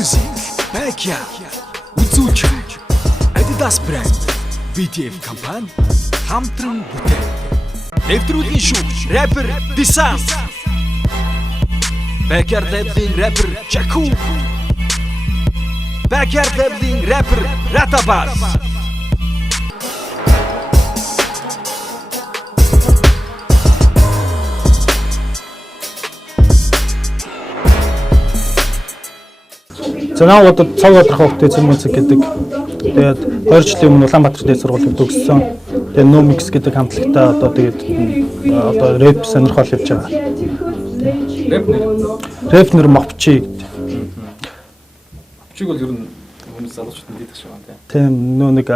Music, Backyard, Uzuchi, Adidas Brand, BTF компани хамтран бүтээн. Нэвтрүүлгийн шүүгч, rapper Distance, Backyard Labs-ийн rapper Jaku, Backyard Labs-ийн rapper Ratabas. Цанаадад цаг бодрох хөвгтэй эзэн музик гэдэг. Тэгээд 2 жилийн өмнө Улаанбаатар дээд сургуулийг төгссөн. Тэгээд No Mix гэдэг хамтлагтаа одоо тэгээд одоо рэп сонирхол явж байгаа. Рэп нэр Мовчи гэдэг. Мовчиг бол ер нь хүмүүс залуучууд мэддэг шиг байна тийм. Нөө нэг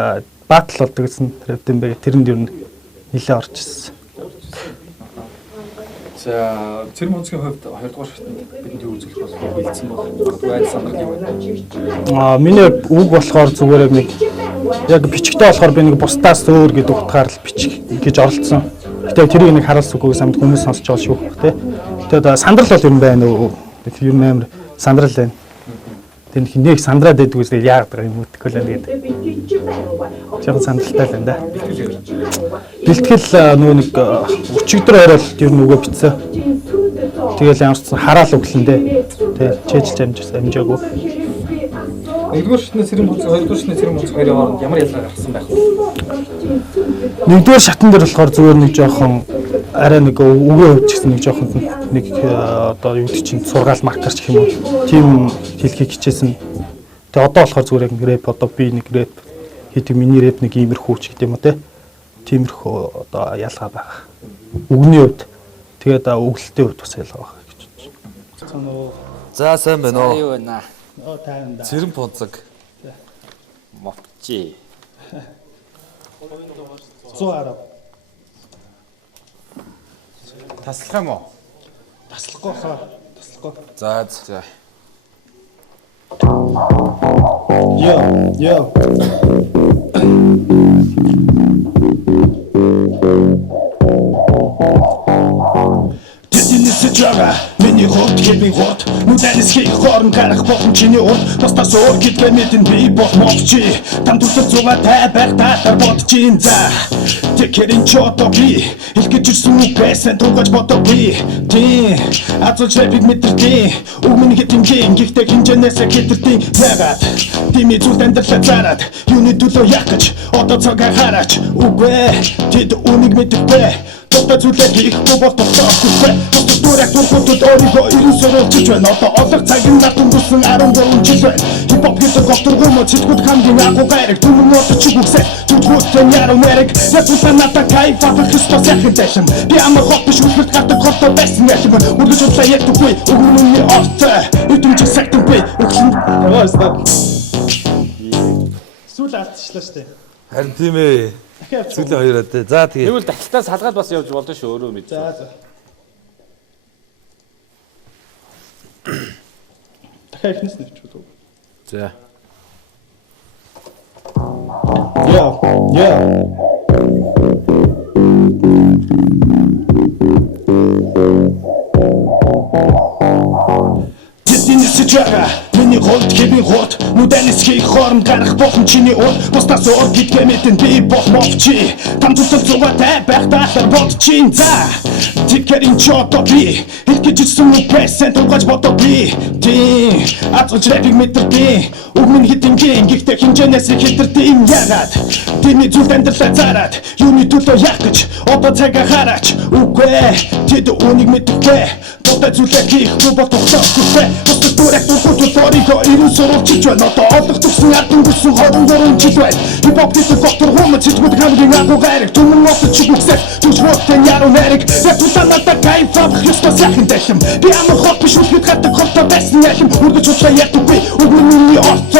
батл болдог гэсэн рэп юм бэ. Тэрэнд ер нь нилээ орж ирсэн. За цэрэг музикийн хувьд 2 дугаар шатнд бидэнд юу үзүүлэх болох бэлдсэн бол айл сандрал юм байна. Миний үг болохоор зүгээр нэг яг бичгтэй болохоор би нэг бусдаас өөр гэдэг утгаар л бичих гэж оролцсон. Гэтэ тэрийг нэг харуулсан үгүй самд хүмүүс сонсч байгаа шүү дээ. Тэгээд сандрал бол юм байна уу? Ер нь амар сандрал байна. Тэр нэг сандраад байдаг үстэй яагаад байгаа юм үтгэл байна гэдэг. Яг сандралтай байна да. Бэлтгэл нөгөө нэг өчигдөр орол ер нь өгөө битсэн. Тэгэл ямарчсан хараал өглөндөө. Тэ чэжилж амжаагүй. Нэгдүгээр шатны цэрэг музик, хоёрдугаар шатны цэрэг музик хоёрын хооронд ямар ялгаа гарсан байх вэ? Нэгдүгээр шатн дээр болохоор зүгээр нэг жоохон арай нэг өгөө хөвчихсэн нэг жоохон нэг одоо юу гэдэг чинь сургаал маркерч гэх юм уу. Тим хэлхийг хичээсэн. Тэгээ одоо болохоор зүгээр яг рэп одоо би нэг рэп хийдэг миний рэп нэг иймэрхүү ч гэдэг юм уу те. Тиймэрхүү одоо ялгаа байгаа. Үгний хувьд тэгээд өглөлтийн хувьд бас ялгаа байгаа гэж байна. За сайн байна уу? Юу байна? Тайван да. Цэрэн пунцаг. Мовчи. 110. Таслах юм уу? Таслахгүй хаа. Таслахгүй. За за. Yo. Жага миний хот хэвийн хот нүдэнэс хий хорн гарах болон чиний урд бастаас өөр гэдгээ мэдэн би бох мовчи там дүрсэл зугаатай байх таатар бодчих за тэкэрин чото би хэлгэж ирсэн үг байсан тугаж бодоо би тий азууч рэпиг мэдэрдээ үг миний хэтэнгийн гихтэй хинжэнээсээ хэтэрдээ ягаад тими зүйл амьдралаа зараад юуны төлөө яах гэж одоо цагаа хараач үгүй тэд үнийг мэдвэ Тото зүйлээ хийхгүй бол тогтоохгүй. Тотдуряг турхуудад өөрийгөө ирэн сурвалжиж байна. Одоо олох цагийн над өнгөрсөн 13 жил байна. Хипхоп гэдэг голтургуумд сэтгүүд хамгийн агуу гайраг. Түмэн одоч үгсээ зүгтгүүтэн яруу нэрэг. Ятута ната кайф авах хэвээр сайхан дэшин. Би амар хот биш үлгэрт гардаг хортой байсан ялим. Үргэлж удлаа ятгүй. Өгмөний орт. Өдрөж сагтгүй. Өглөн. Сүүл алдчихлаа штэ. Харин тийм ээ. Зүйлээ хоёроо дээ. За тэгээ. Тэгвэл дахилтаа салгаад бас явж болно шүү өөрөө мэд. За. Дахиад ихнээс нэвчүүд үү. За. Yo. Жага миний хот хэвийн хот нүдэнэс хий хорн гарах болон чиний урд бусдаас өөр гэдгээ мэдэн би бох мовчи там зүтэл зугаатай байх таатар бодчих за тэкэрин чото би хэлгэж ирсэн үг байсан тугаж бодоо би тий азууч рэпиг мэдэрдээ үг минь хитэнгийн гихтэй хинжэнээс хитэрдээ юм ягаад тими зүйл амьдралаа зараад юуны төлөө яах гэж одоо цагаа хараач үгүй тэд үнийг мэдвэ одоо зүйлээ хийхгүй бол тогтоохгүй бусдад бүрэх турхууд өөрийгөө ирэн сурвалжиж байна одоо олох төгсөн ард өнгөрсөн 23 жил байна хипхоп гэдэг голтургуумд сэтгүүд хамгийн агуу гайраг түмэн одоч үгсээ зүгтгүүтэн яруу нэрэг ятута ната кайф авах хэвээр сайхан дэшин би амар хот биш үлгэрт гардаг хортой байсан ялим үргэлж удлаа ятгүй өгмөний орт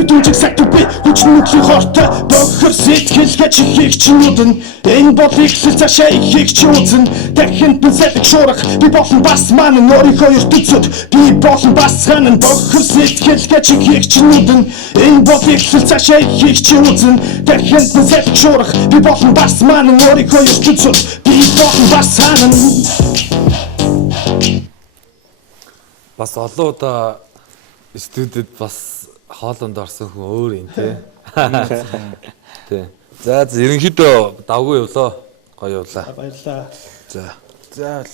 өдрөж сагтгүй хүчний хорт бохор сэтгэлгээ чихийг чинүүд нь энэ бол ихсэл цаашаа ихийг чи үзэн дахин бүсэлэг шуурах би болон бас маань өөрийнхөө ертөнцөд би болон бас ханан бохор сэтгэлгээ чихийг чинүүд нь энэ бол ихсэл цаашаа ихийг чи үзэн дахин бүсэлэг шуурах би болон бас маань өөрийнхөө ертөнцөд би болон бас ханан Бас олон удаа студид бас хоолонд орсон хүн өөр юм тий. Тий. За ерөнхийдөө давгүй явлаа. Гоё явлаа. Баярлалаа. За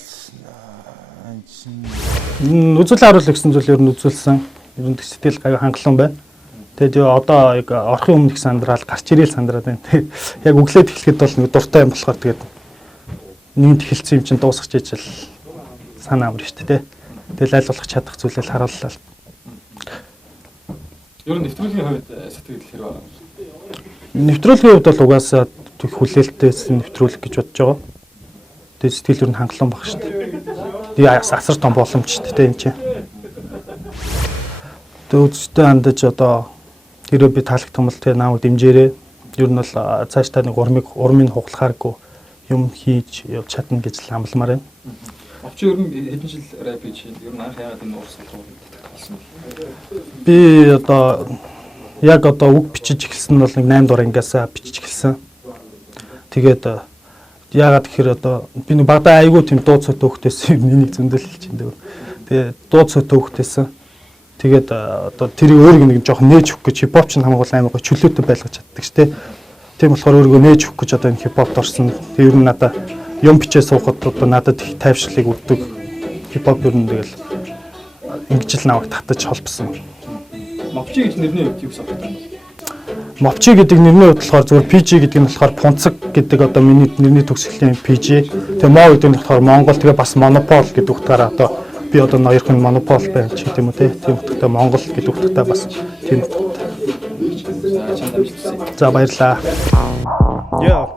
Үзүүлэлт харуулах гэсэн зүйл ер нь үзүүлсэн. Ер нь сэтгэл гай хангалуун байна. Тэгээд одоо яг орохын өмнөх сандрал гарч ирээл сандраад байна. Яг өглөөд эхлэхэд бол нэг дуртай юм болохоор тэгээд нэгд эхэлсэн юм чинь дуусгаж ижил санаа амар шүү дээ. Тэгэл аль болох чадах зүйлэл харууллаа. Ер нь нэвтрүүлгийн хувьд сэтгэл хэрэг байна. Нэвтрүүлгийн хувьд бол угаасаа хүлээлттэйсэн нэвтрүүлэх гэж бодож байгаа. Тэгээд сэтгэл ер нь хангалуун баг шүү дээ. Асар том боломжтой те энэ чинь. Тэгээд үзэгчтэй хандаж одоо тэрөө би таалагдсан бол тэгээ намайг дэмжээрэй. Ер нь бол цааш та нэг урмыг хугалахааргүй юм хийж явж чадна гэж л амламаар байна. Овч ер нь хэдэн жил рэп хийж байна? Ер нь анх яагаад энэ уурсгал татах болсон бэ? Би одоо үг бичиж эхэлсэн бол нэг 8 дугаар ангиасаа бичиж эхэлсэн. Тэгээд яагаад гэхээр одоо би нэг багада айгүй тийм дуу цот хөөхтэйсэн миний зөндөл хэлж энэ. Тэгээд дуу цот хөөхтэйсэн. Тэгээд одоо тэрийг өөрийг нэг жоохон нээж өгөх гэж хипхоп ч хамаагүй амар гоо чөлөөтэй байлгаж чаддаг шүү дээ. Тийм болохоор өөрийгөө нээж өгөх гэж одоо энэ хипхопт орсон. Тэр ер нь надаа юм бичээ суухад одоо надад их тайвшрлыг өгдөг. Хипхоп ер нь тэгэл ингэж л намайг татаж холбосон. Мовчи гэж нэрний хувьд юу санагдав? Мовчи гэдэг нэрний хувьд болохоор зөвхөн PG гэдэг нь болохоор Пунцаг гэдэг одоо миний нэрний төгсгөлийн PG. Тэгээ Мо гэдэг нь болохоор Монгол, тэгээ бас Монопол гэдэг утгаараа одоо би одоо ноёрхон Монопол байна ч гэдэм үү те. Тийм утгатай Монгол гэдэг утгатай бас тийм утгатай. За баярлаа. Яа.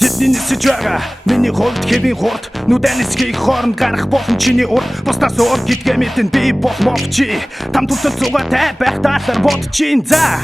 Тэдний нисэж байгаа миний хувьд хэвийн хурд нүдэн нисхийг хооронд гарах болон чиний урд бусдаас өөр гэдгээ мэдэн би бол мовчи там тултал зугаатай байх талаар бодчихин за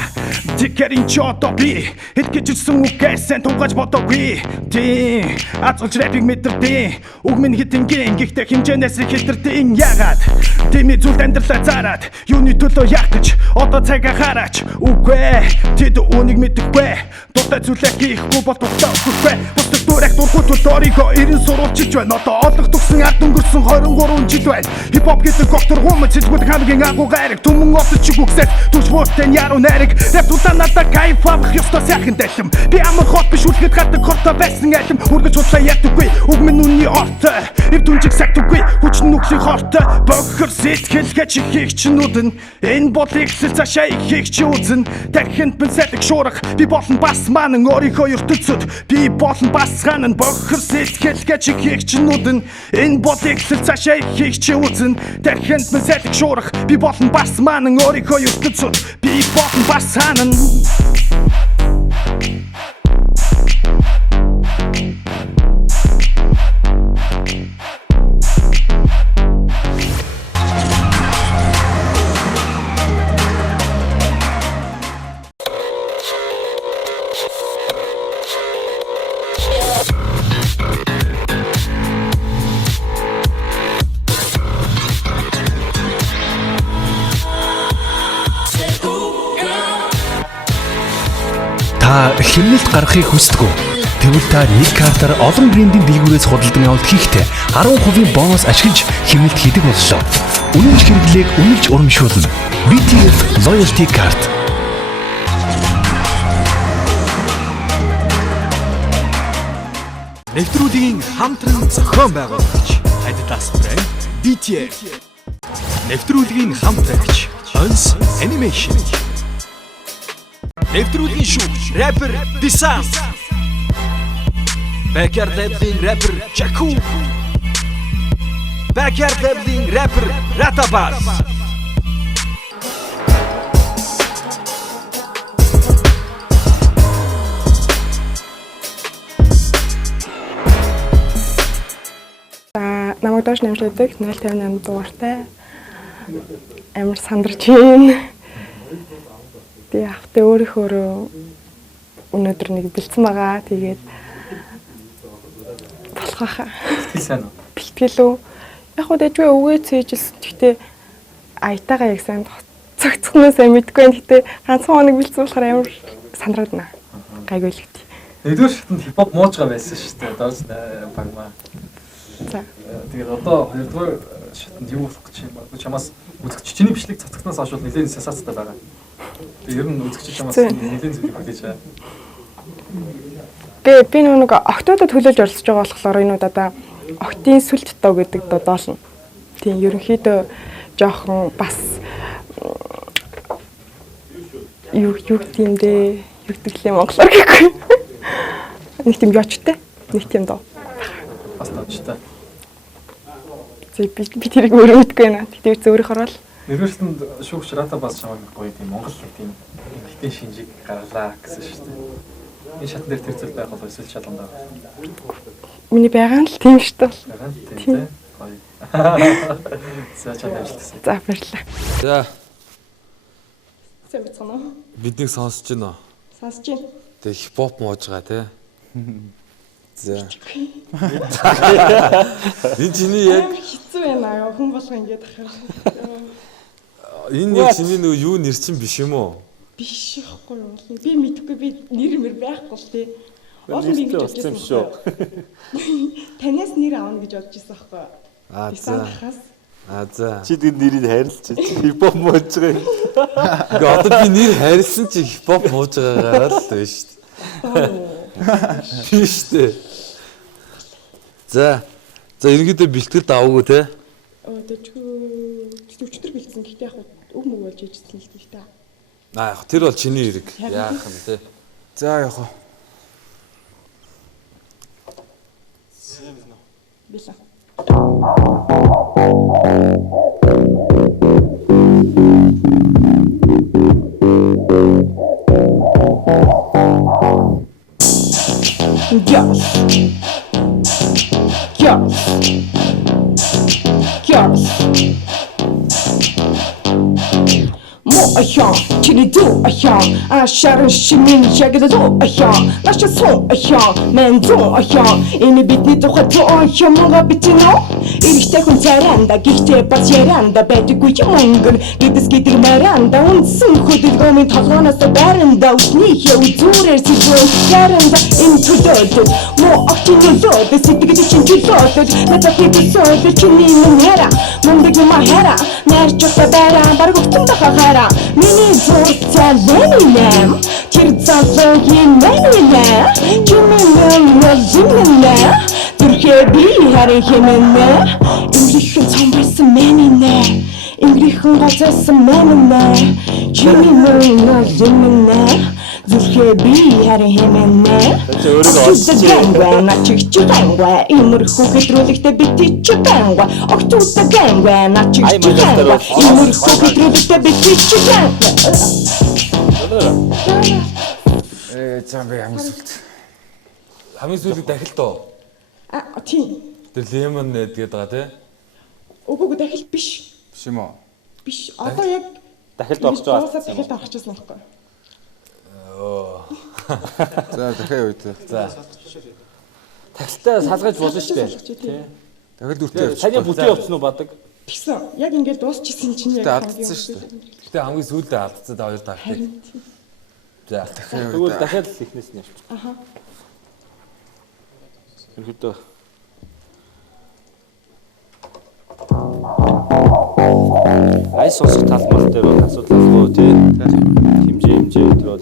тикэрин чото би хэд гэж ирсэн үгээсэн тугаж бодоогүй тий азуулж рэпиг мэдэрдээ үг минь хитэнгийн гихтэй хэмжээнээс хилтердэн ягаад тими зүйл амьдралаа зараад юуны төлөө яах гэж одоо цагаа хараач үгүй тэд үнийг мэдэхгүй дуртай зүйлээ хийхгүй бол дуртайхгүй бусдад дурах дургуут өөрийгөө 90 сурвалжиж байна одоо олох төгсөн ард өнгөрсөн 23 жил байна хипхоп гэдэг доктор гомц хэлбүүд хамгийн агуу гайраг түмэн олдож үгсээс түш буутэн яруу найраг рэп тулаа надад кайф авах ёстой сайхан дэлхэм би амар хот биш үлгэд гадаг хортой байсан алим үргэж худлаа ятдаггүй үг минь үнний ортой эв дүнжиг сагдаггүй хүчин нүхлийн хортой бохор сэтгэлгээ чи хийгчнүүд нь энэ бодлыг сэл цаашаа ихийг чи үзэн дахинд бэн сэтг шуурах би болон бас маань өөрийнхөө ертөнцөд би болон бас ганан бохор сэтгэлгээ чи хийгчнүүд нь энэ бодлыг сэл цаашаа ихийг чи үзэн дахинд бэн сэтг шуурах би болон бас маань өөрийнхөө ертөнцөд би болон бас ганан Та хэмнэлт гаргахыг хүсдэг үү? Тэгвэл та нэг картаар олон брендийн дэлгүүрээс худалдан авалт хийхдээ 10% бонус ашиглаж хэмнэлт хийдэг боллоо. Үнэмш хэрэглээг үнэлж урамшуулна. BTF Loyalty Card. Нэвтрүүлгийн хамтран зохион байгуулагч Adidas брэнд BTF. Нэвтрүүлгийн хамтрагч Ons Animation. Нэвтрүүлгийн шүүгч рэпер Disan. Backyard Labs-ийн рэпер Chaku. Backyard Labs-ийн рэпер Ratabas. Намайг доош нэмжлэдэг 058 дугаартай амар сандарч байна. Би автаа өөрийнхөө өнөөдөр нэг бэлдсэн байгаа. Тэгээд болох байхаа. Сэтгэл сайн уу? Бэлтгэл үү? Яг хөө дэжгүй өвгөө цээжилсэн. Гэхдээ аятайгаа яг сайн цогцохноос мэдгүй байна. Гэхдээ ганцхан хоног бэлдсэн болохоор амар сандрагдана. Гайгүй л гэдэг. Нэгдүгээр шатнд хипхоп мууж байгаа байсан шүү дээ. Доош багмаа. За. Тэгээд одоо хоёрдугаар шатнд юу болох гэж юм бэ? Чамаас үзэгч чиний бичлэг цацгнаас хойш нэлээд сенсацтай байгаа. Тэгээд ер нь үзэгч чамаас нэлээд зүйл багтаж байгаа. Гэ би нэг октодод төлөөлж оролцож байгаа болохоор энэ удаа октийн сүлт тоо гэдэг доолно. Тийм ерөнхийдөө жоохон бас юу гэмдэ юу гэвэл монголоор гэхгүй. Нэг тийм ёчтой. Нэг тийм доо. Бас тавчтай. Би тэрийг өөрөө мэдгүй байна. Тэгтээ зөөрөх орол. Нэгдүгээр шатнд шүүгч Рата бас чамайг гоё тийм монгол тийм ихтэй шинжийг гаргалаа гэсэн шүү дээ. Энэ шатн дээр тэр зүйл байх бол эсвэл шалгандаа. Миний байгаа нь л тийм шүү дээ. Байгаа нь тийм дээ. Гоё. За чамайг. За баярлалаа. За Сайн бацгаана уу? биднийг сонсож байна уу? Сонсож байна. Тэг хипхоп мууж байгаа тий. За. Энэ чиний яг Хэцүү байна. Хүн болго ингэж ахаар. энэ яг чиний нөгөө юу нэрчин биш юм уу? Биш ихгүй юу? Би мэдгүй би нэр мэр байхгүй л тий. Олон би ингэж бодсон юм шүү. Танаас нэр аавна гэж бодож ирсэн байхгүй юу? Аа Би за. санахаас За. Чи тэр нэрийг хайрлаж хипхоп мууж байгаа юм. Ингээ одоо би нэр хайрлсан чи хипхоп мууж байгаагаар л байна шүү дээ. Биш дээ. За. За ерөнхийдөө бэлтгэл даваагүй те. Тэжгүй өчтөр бэлдсэн. Гэхдээ яг өг мөг болж ижсэн л тийм та. Аа яг тэр бол чиний хэрэг. Яах юм те. За яг. Билээ. Girls. Моя, чилиду, а шарн шимин ягдаду, наша сон, мен зон, энэ бидний тухайд юмга битино. Эрэгтэй хүн царанда, гихтэй бас яранда байдаггүй юм өнгөн. Гэдэс гэдэг маранда, үнсэн хөдөлгөөний толгооноос байранда үснийхээ үзүүрээр сэлбэн яранда энэ төлөөд мо октинолоод сэтгэл чинь төлөөд надад хэвсээд чиний нэмэра мундаг юм хара нарч байгаа баг өгтөнд хахара миний зурцаа лэнэм тэр залуугийн мэнэ чимэн түрхэ би харин хэмнэ имлихэн цомбарсан мэнэ имлихэн гоцсан мэнэ чимэн зүрхээ би харин хэмнэ өөрийгөө начигчгэнгэ имөрхүү хэтрүүлэгтээ битичгэнгэ октутгэнгэ начигчгэнгэ имөрхүү хэтрүүлэгтээ битичгэнгэ Замби хамгийн сүүлд дахил тоо. Тийм. Тэр лемон гэдэг байгаа тий. Үгүй дахил биш. Биш юм уу? Биш. Одоо яг Дахилд орж байгаа. Дахилд орчихсон байхгүй. За дахиад юу тий. За. Тагстай салгаж болно шүү дээ. Дахил дүртэй. Таны бүтэн явцсан уу бадаг? Тэгсэн. Яг ингээд дуусчихсан чинь яг алдсан шүү дээ. Гэтэ хамгийн сүүлдээ алдсан хоёр тагтыг. За дахиад Тэгвэл дахиад л ихнээс нь явчих. Аха. Ерөнхийдөө ай сонсох талбар дээр бол асуудал алгүй тий. Хэмжээ өдрөө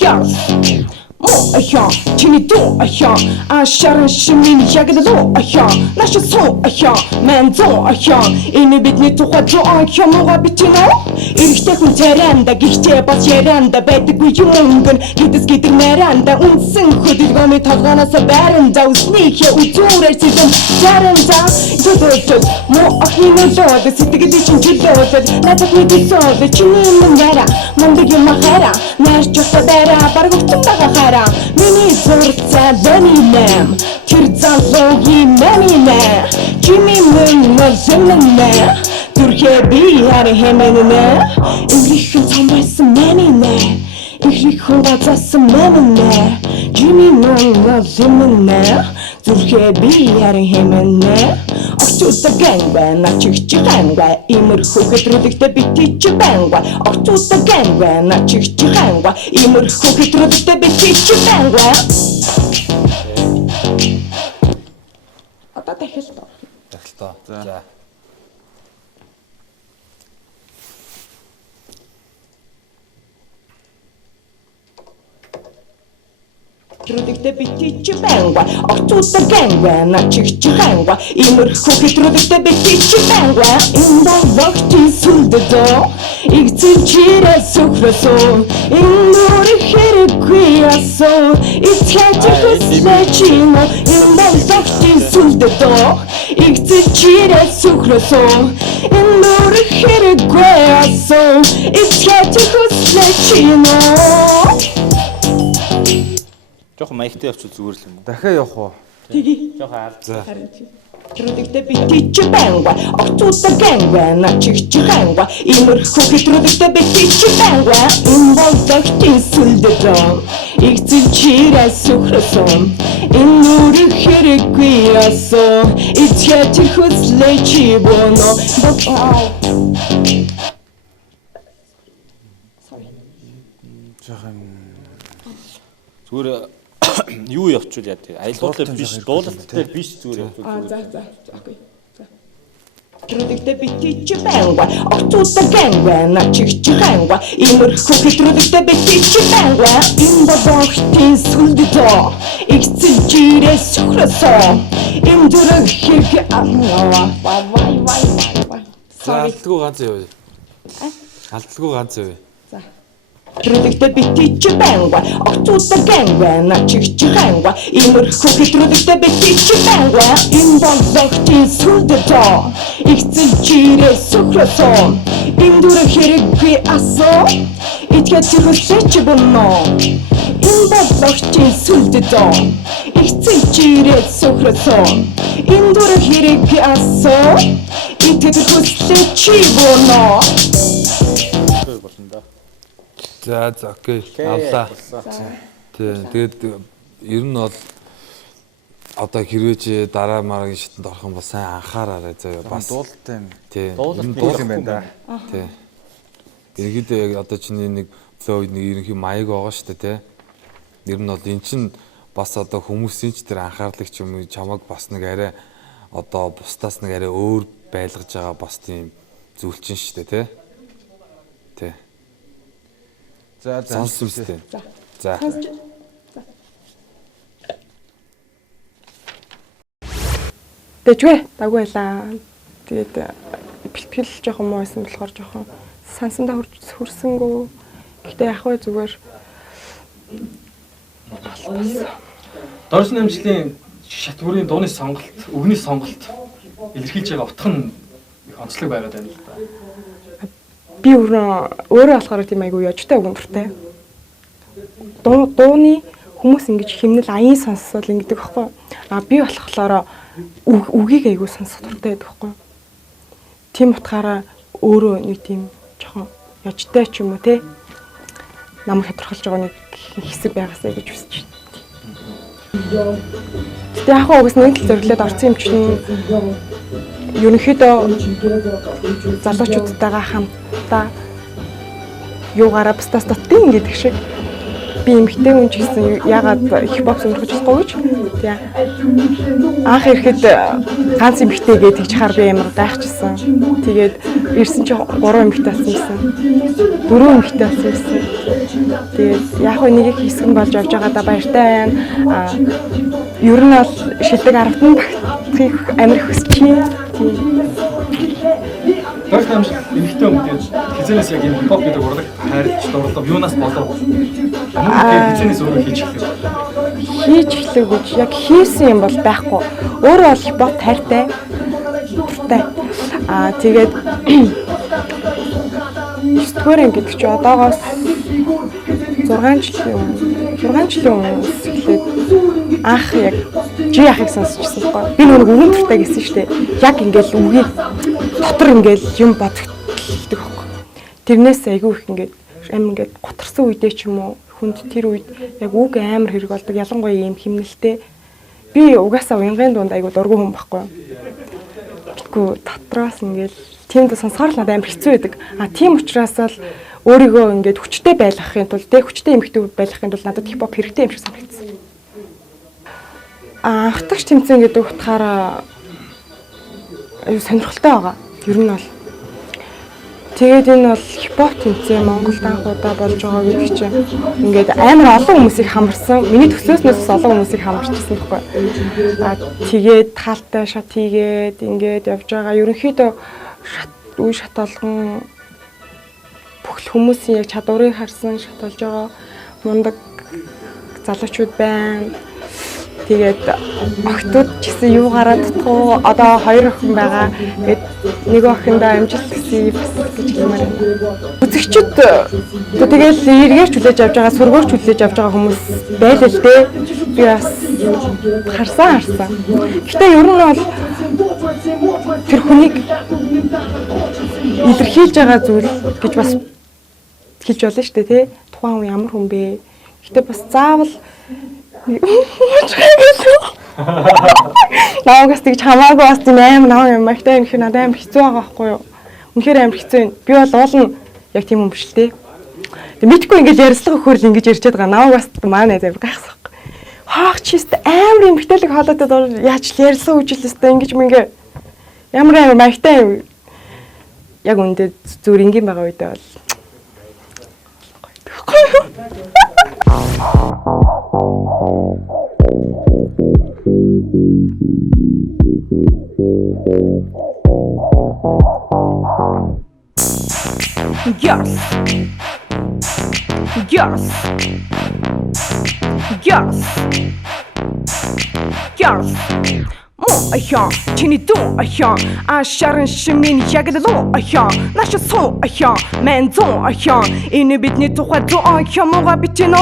ягс. Моя, чилиду, а шарн шимин ягдаду, наша сон, мен зон, энэ бидний тухайд юмга битино. Эрэгтэй хүн царанда, гихтэй бас яранда байдаггүй юм өнгөн. Гэдэс гэдэг наранда, үнсэн хөдөлгөөний толгооноос байранда үснийхээ үзүүрээр сэлбэн яранда төлөөд мо октинолоод сэтгэл чинь төлөөд надад мэдээсөө чиний мэнэра мундаг юм хара нарч байгаа баг өгтөнд байгаа миний зурцаа лэнэм тэр залуугийн мэнэ чимэн зэмнэ түрхэ би харин хэмнэ имлихэн цомбарсан мэнэ ихрэх хөвгацсан мэнэ чимэн зэмнэ зүрхээ би ярин хэмээнэ огцуутаа гэн байна чигч гэнга имерхүү хэтрүүлэгтэй бити чи бэнга огцуутаа гэн байна чигч гэнга имерхүү хэтрүүлэгтэй бити чи бэнга одоо дахил тоо. За. Трудэгтэй бити чи бэнга огцуутаа гэн байна чигч гэнга имерхүү хэтрүүлэгтэй бити чи бэнга энэ вогти сүлдөө игцэн чирэ сөхрөсөө энэ хэрэггүй асуу ицхэж хүслэчино энэ вогти сүлдөө игцэн чирэ сөхрөсөө энэ хэрэггүй асуу ицхэж хүслэчино Жохон маягтай явчихвал зүгээр л юм уу? Дахиад явах уу? Тгий. Жохон ард. За. Трудэгтэй бити чи бэнга огцуутаа гэн байна чигч гэнга имерхүү хэтрүүлэгтэй бити чи бэнга энэ болдогтын сүлдөө игцэн чирэ сөхрөсөн энэ нүрэг хэрэггүй асуу ицхэж хүслэчи боно Зүгээр юу явуучвал яа тий. Аялуултай биш, дуулалттай биш зүгээр явуучвал. за. Окей. Трудэгтэй бити чи бэнга огцуутаа гэн байна чигч гэнга имерхүү хэтрүүлэгтэй бити чи бэнга энэ болдогтын сүлдөө игцэн чирэ сөхрөсөн энэ дүрэг хэрэг вай. За алдалгүй ганц явъя. Алдалгүй ганц явъя. Трудэгтэй бити чи бэнга огцуутаа гэн байна чигч гэнга имерхүү хэтрүүлэгтэй бити чи бэнга энэ болдогтын сүлдөө игцэн чирэ сөхрөсөн энэ дүрэг хэрэггүй асуу итгээд хүсэж боно энэ болдогтын сүлдөө игцэн чирэ сөхрөсөн энэ дүрэг хэрэггүй асуу итгээд хүсэж боно. За окей. Авлаа. Тэгээд ер нь бол одоо хэрвээ дараа маргагийн шатанд орох юм бол сайн анхаараарай заяа бас дуулалтай юм. Тийм. Дуулалт юм байна да. Тийм. Ерөнхийдөө яг одоо чиний нэг флоу нэг ерөнхий маяг байгаа шүү дээ тий. Ер нь бол эн чин бас одоо хүмүүсийн ч тэр анхаарлыг ч юм уу чамайг бас нэг арай одоо бусдаас нэг арай өөр байлгаж байгаа бас тийм зүйлчин шүү дээ тий. Тий. За сонсон үстэй. За. Дэжгүй даггүй байлаа. Тэгээд бэлтгэл жоохон муу байсан болохоор жоохон сансандаа хүрсэнгүү. Гэхдээ яг хөө зүгээр Дорж намжлын шатгуурын дууны сонголт, өгний сонголт илэрхийлж байгаа утга нь их онцлог байгаад байна л да. би өөрөө болохоор тийм айгүй яжтай өгөнөртэй. Дууны хүмүүс ингэж химнэл аян сонсвол ингэдэг байхгүй. Би болохоор үгийг айгүй сонсох дуртай байдаг байхгүй. Тийм утгаараа өөрөө нэг тийм жоохон яжтай ч юм уу те намайг хадгалж байгаа нэг хэсэг байгаасаа гэж хүсэж байна. Гэтэ яг угс нэг л зөвлөд орсон юм чинь ерөнхийдөө залуучуудтайгаа хамтдаа юугаараа бусдаас татдаг гэдэг шиг би эмэгтэй хүн ч гэсэн ягаад хипхоп сонирхож болохгүй гэж тий анх ирэхэд ганц эмэгтэй гэж тэгж хаар би амар гайхчихсан. Тэгээд ирсэн чи 3 эмэгтэй болсон гэсэн. 4 эмэгтэй болсон гэсэн. Тэгээд яг нэг хэсэг нь болж явж байгаадаа баяртай байна. Ер нь бол шилдэг 10-ын багтахыг амар хүсэж байна. Дорж намжил эмэгтэй хүмүүс хизэнээс яг юм хипхоп гэдэг урлаг хайрлаж дурлав. Юунаас болов? Хизэнээс өөрөө хийж эхлэв. Хийж эхлэв гэж яг хийсэн юм бол байхгүй. Өөрөө бол хипхоп хайртай. Тэгээд 9-р анги гэдэг чи одоогоос 6 жилийн өмнө эхлээд анх яг жи ахыг сонсчихсан байхгүй. Би нөгөө өгөн туртай гэсэн шүү дээ. Яг ингээл үгийг дотор ингээл юм бодогддог байхгүй. Тэрнээс айгүй их ингээд амин ингээд гутарсан үедээ ч юм уу хүнд тэр үед яг үг амар хэрэг болдог. Ялангуяа ийм химнэлтэй би угаасаа уянгийн дунд айгуу дургүй хүн байхгүй. Тэгвэл дотроос ингээл тиймд сонсохоор л надад амар хэцүү байдаг. Тийм учраас л өөрийгөө ингээд хүчтэй байлгахын тулд хүчтэй эмэгтэй байлгахын тулд надад хипхоп хэрэгтэй юм шиг санагдсан. Хатагч тэмцээн гэдэг утгаараа аюу сонирхолтой байгаа. Ер нь бол тэгээд энэ бол хипхоп тэмцээн Монголд анх удаа болж байгаа гэдэг чинь ингээд амар олон хүмүүсийг хамарсан. Миний төслөөснөөс олон хүмүүсийг хамарчихсан байхгүй. Тэгээд таалтай шат хийгээд ингээд явж байгаа. Ерөнхийдөө үе шат болгон бүх хүмүүсийн яг чадварыг харсан шат болж байгаа мундаг залуучууд байна. Тэгээд охтууд ч гэсэн юу гараад тутгуу одоо 2 охин байгаа. Тэгээд нэг охиндоо амжилт гэсэн бас гэж хэлмээр байна. Үзэгчд тэгээд эргээрч хүлээж авч байгаа, сургуурч хүлээж авч байгаа хүмүүс байл л дээ. Би бас харсан. Гэхдээ ер нь бол тэр хүнийг илэрхийлж байгаа зүйл гэж бас хэлж болно шүү дээ, тий. Тухайн хүн ямар хүн бэ? Гэхдээ бас заавал Наагаас тэгж хамаагүй бас тийм амар магтай юм их надад амар хэцүү байгаа байхгүй юу? Үнэхээр амар хэцүү юм. Би бол уулна яг тийм юм биш л дээ. Тэг мэдгүй ингэж ярьслага хөрл ингэж ярьчиад байгаа. Наагаас маань амар гайхсан. Хаах чист амар юм хтэлэг хоолойтой яаж л ярьсан үжилээстэй ингэж мэнгэ ямар магтай юм. Яг үндэ зүгээр ингийн байгаа үедээ бол Girls. Ахя, чиний дуу ахя, шарын шимийн ягдлуу ахя, наша суу ахя, мен зуу ахя, энэ бидний тухай дуу ахя мууга бичнэ.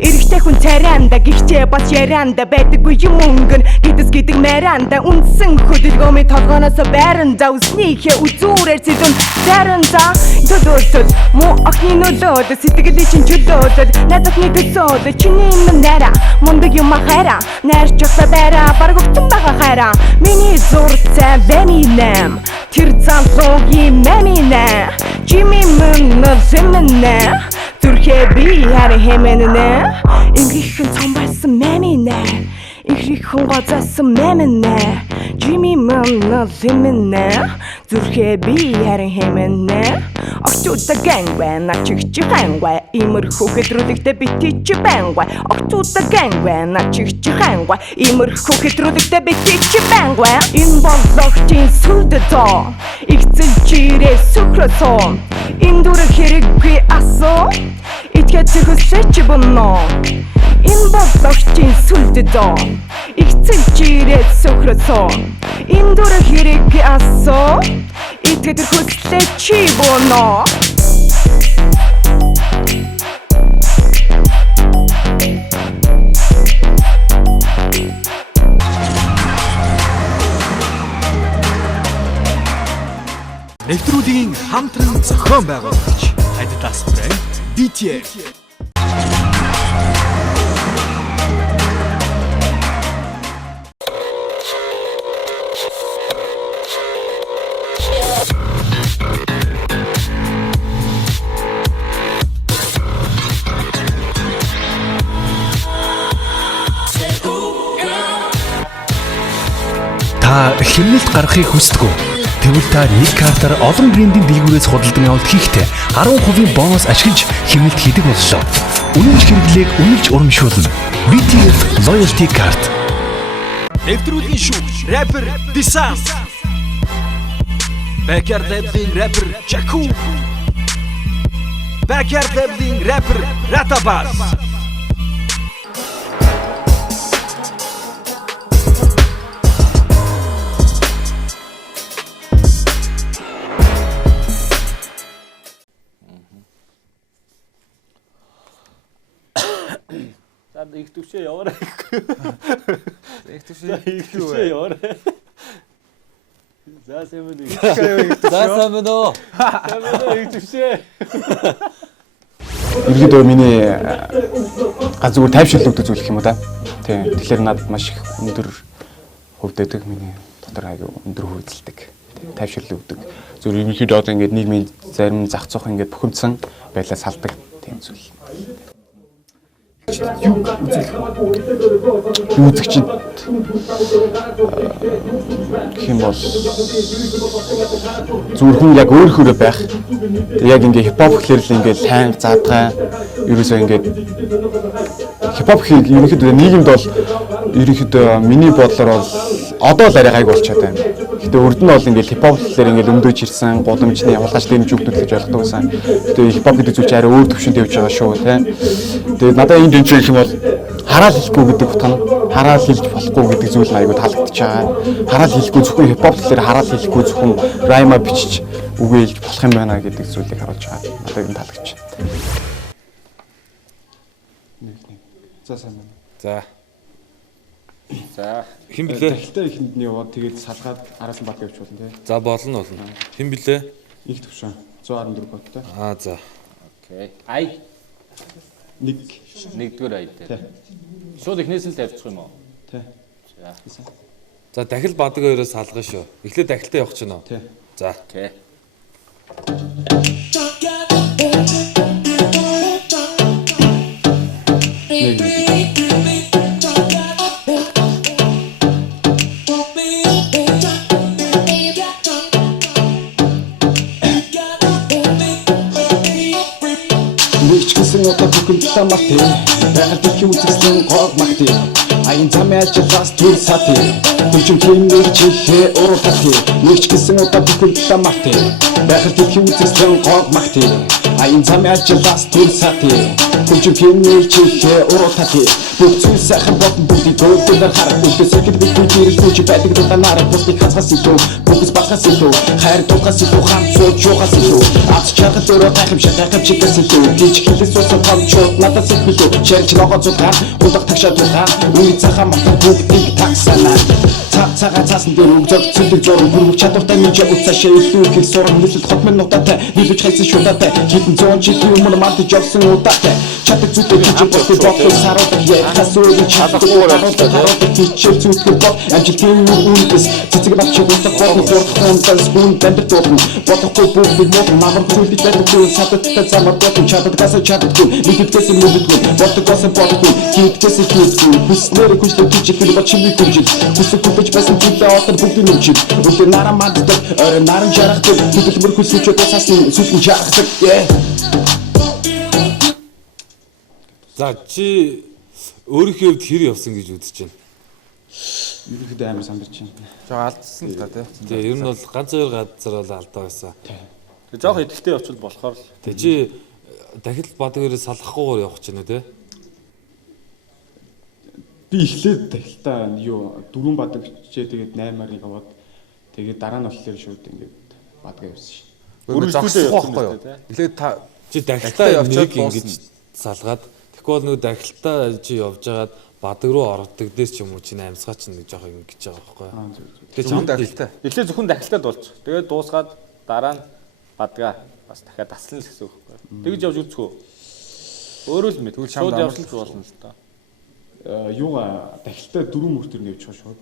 Эрэгтэй хүн царайнда гихчээ бас ярианда байдаггүй юм өнгөн гэдэс гэдэг маранда үнсэн хөдөлгөөний толгоноос байранда үснийхээ үзүүрээр зэдүн заранда төдөөсөл муу охины нөлөөд сэтгэлийн чин чөлөөд нададны төсөөд чиний юм нара мундаг юм хайра найрч явах байра бараг өгцөн байгаа хайра миний зурцаа бэнинэм тэр замлогийн мэминэ чими мэнэл сэмнэ зүрхээ би харин хэмэнэ ингэхэн цомбарсан мэминэ ихрийхэн гоцсон мэминэ чими мэнэл сэмнэ зүрхээ би харин хэмэнэ Octuda gangway на чихчих хангвай имерхүү хэтрүүлэгтэй битчих бангвай Octuda gangway на чихчих хангвай имерхүү хэтрүүлэгтэй битчих бангвай энэ болгохтын сүлдэтоо ихцэл чирээ сүхрэтоо энэ дүр хэрэггүй асуу итгэж хүсэж бонно энэ болгохтын сүлдэтоо ихцэл чирээ сүхрэтоо энэ дүр хэрэггүй асуу итгэж хүсэж бонно Нэвтрүүлгийн хамтран зохион байгуулагч Adidas брэнд BTF Та хэмнэлт гаргахыг хүсдэг үү? Тэгвэл та нэг картаар олон брендийн дэлгүүрээс худалдан авалт хийхдээ 10% бонус ашиглаж хэмнэлт хийдэг боллоо. Үнэнч хэрэглээг үнэлж урамшуулна. BTF Loyalty Card. Нэвтрүүлгийн шүүгч рэпер Disan Backyard Labs-ийн рэпер Jaku Backyard Labs-ийн рэпер Ratabas их төвшөө яваарай. Их төвшөө яваарай. За сэмэн их. За сэмэнөө. Сэмэнөө их төвшөө. Ерөнхийдөө миний ганц зүгээр тайвшруулдаг зүйл гэх юм уу та. Тийм. Тэгэхээр надад маш их өндөр хувьд өгдөг миний дотор аягүй өндөр хөвөлдөлдөг. Тайвширлыг өгдөг. Зөв ерөнхийдөө одоо ингээд нийгмийн зарим зах зоох ингээд бухимдсан байлаа салдаг тийм зүйл. Үзэгчид хэм бол зүрхэн яг өөрөөрөө байх. Яг ингээ хипхоп гэхэлэр л ингээ сайн заадгай ерөөсөө ингээ хипхоп хийг ерөнхийдөө нийгэмд бол ерөнхийдөө миний бодлоор бол одоо л арай гайг болчиход байна. Гэтэ урд нь бол ингээ хипхоп гэхэлэр ингээ өмдөж ирсэн гудамжны явуулгаач дэмж өгдөг гэж ойлгодог байсан. Гэтэ хипхоп гэдэг зүйл арай өөр төвшөнд явж байгаа шүү тийм. Тэгээд надад энэ дэмжиж гэх юм бол хараал хэлэхгүй гэдэг утга нь хараал хэлж болохгүй гэдэг зүйл нь аягүй таалагдчихж байгаа. Хараал хэлэхгүй зөвхөн хипхоп гэхэлэр хараал хэлэхгүй зөвхөн райма бичиж үгээ хэлж болох юм байна гэдэг зүйлийг харуулж байгаа. Надад энэ таалагдчих. За сайн байна. За. Хэн блэ? Дахилтаа ихэнд нь яваад тэгээд салгаад араас нь бат явж болно тий. За болно. Хэн блэ? Их төвшин 114 кодтой. За. Окей. Ай. Нэгдүгээр ай дээр. Шууд ихнээс нь л тавьчих юм уу? Тий. За дахил бадаг хоёроос салгана шүү. Эхлээд дахилтаа явах чинь уу? Тий. За. Окей. Одоо бүхэн тамарт байгаль дэлхийн үзэсгэлэн гог магт аян замын ажиллаас түр сат хүчин хэмнэр чихээ уралдах нэгч гэсэн одоо бүхэн тамарт байгаль дэлхийн үзэсгэлэн гог магт аян замын ажиллаас түр сат хүчин хэмнэр чихээ уралдах бүх зүйл сайхан болон бүгдийг өөрөөр харах үгээс ихэд бид ирж бүж байдаг дутанаар бусдыг хацгаас илүү бүгс бацгаас илүү хайр дутгаас илүү хамт сууж юугаас илүү аз чаргал өөрөө гайхамшиг чигээс илүү гэж хэлээс суусан хамчууд надад сэтгэлөө ширч ногоо зулгаар гудах тагшаа дулгаар үе цахаа матар бүгдийг таксанаа цагаан цаасан дээр өгзөг цэдэг зураг бүрэг чадвартай минь уцаашаа илүү их сурам нийлэл хот минь нутаатай нийлж хайсан шуудаатай хитэн 100 жилийн өмнө мандж явсан удаатай чаддаг зүтэй гэж бодлоо саруудаг яхаас өөр чадахгүй хараад тийчээ зүтгэл бод амжилтын үндэс цэцэг батч утга бодно хурдан скун бэнд дурн бодохгүй бүгдийг мод намар зүйлийг байдаггүй садтай замаар бодон чаддагаас чаддаггүй нэгдээс нүддгүй боддогоос боддоггүй хийдгээс хийдггүй бүснээр хүчлээ тийч хэл бачимиг хүчил бүсэг хүч байсан зүйлээ отор бүгдийг нүчил өдөр наран манддаг орой наран жаргадаг хөдөлмөр хүсвч удасаас сүлэн жаргадаг За чи өөрийнхөө хувьд хэр явсан гэж үзэж байна? Ерөнхийдөө амар сандарч байна. Жоо алдсан л та тий. Тэгээ ер нь бол ганц хоёр газар бол алдаа байсан. Тэгээ жоох идэвхтэй явчихвал болохоор л. Тэгээ чи дахил бадгээрээ салахгүйгээр явах гэж байна тий. Би эхлээд дахилтаа юу 4 бадаг бичээ тэгээд 8-аар яваад тэгээд дараа нь болохоор шууд ингээд бадгаа явсан шин. Өөрөө зогсох байхгүй юу? Эхлээд та чи дахилтаа явчихад ингэж салгаад тэгвэл нөгөө дахилтаа чи явж байгаад бадаг руу ордог дээс ч юм уу чи амьсгаа ч нэг жоох ингэж байгаа байхгүй юу? Тэгээ чам дахилтаа. Эхлээд зөвхөн дахилтаа дуулчих. Тэгээд дуусгаад дараа нь бадгаа бас дахиад таслана л гэсэн үг байхгүй юу? Тэгж явж үзэх үү? Өөрөө л мэд. Шууд явсан л болно л та. Юугаа дахилтаа 4 мөртөр нэвч байгаа шууд.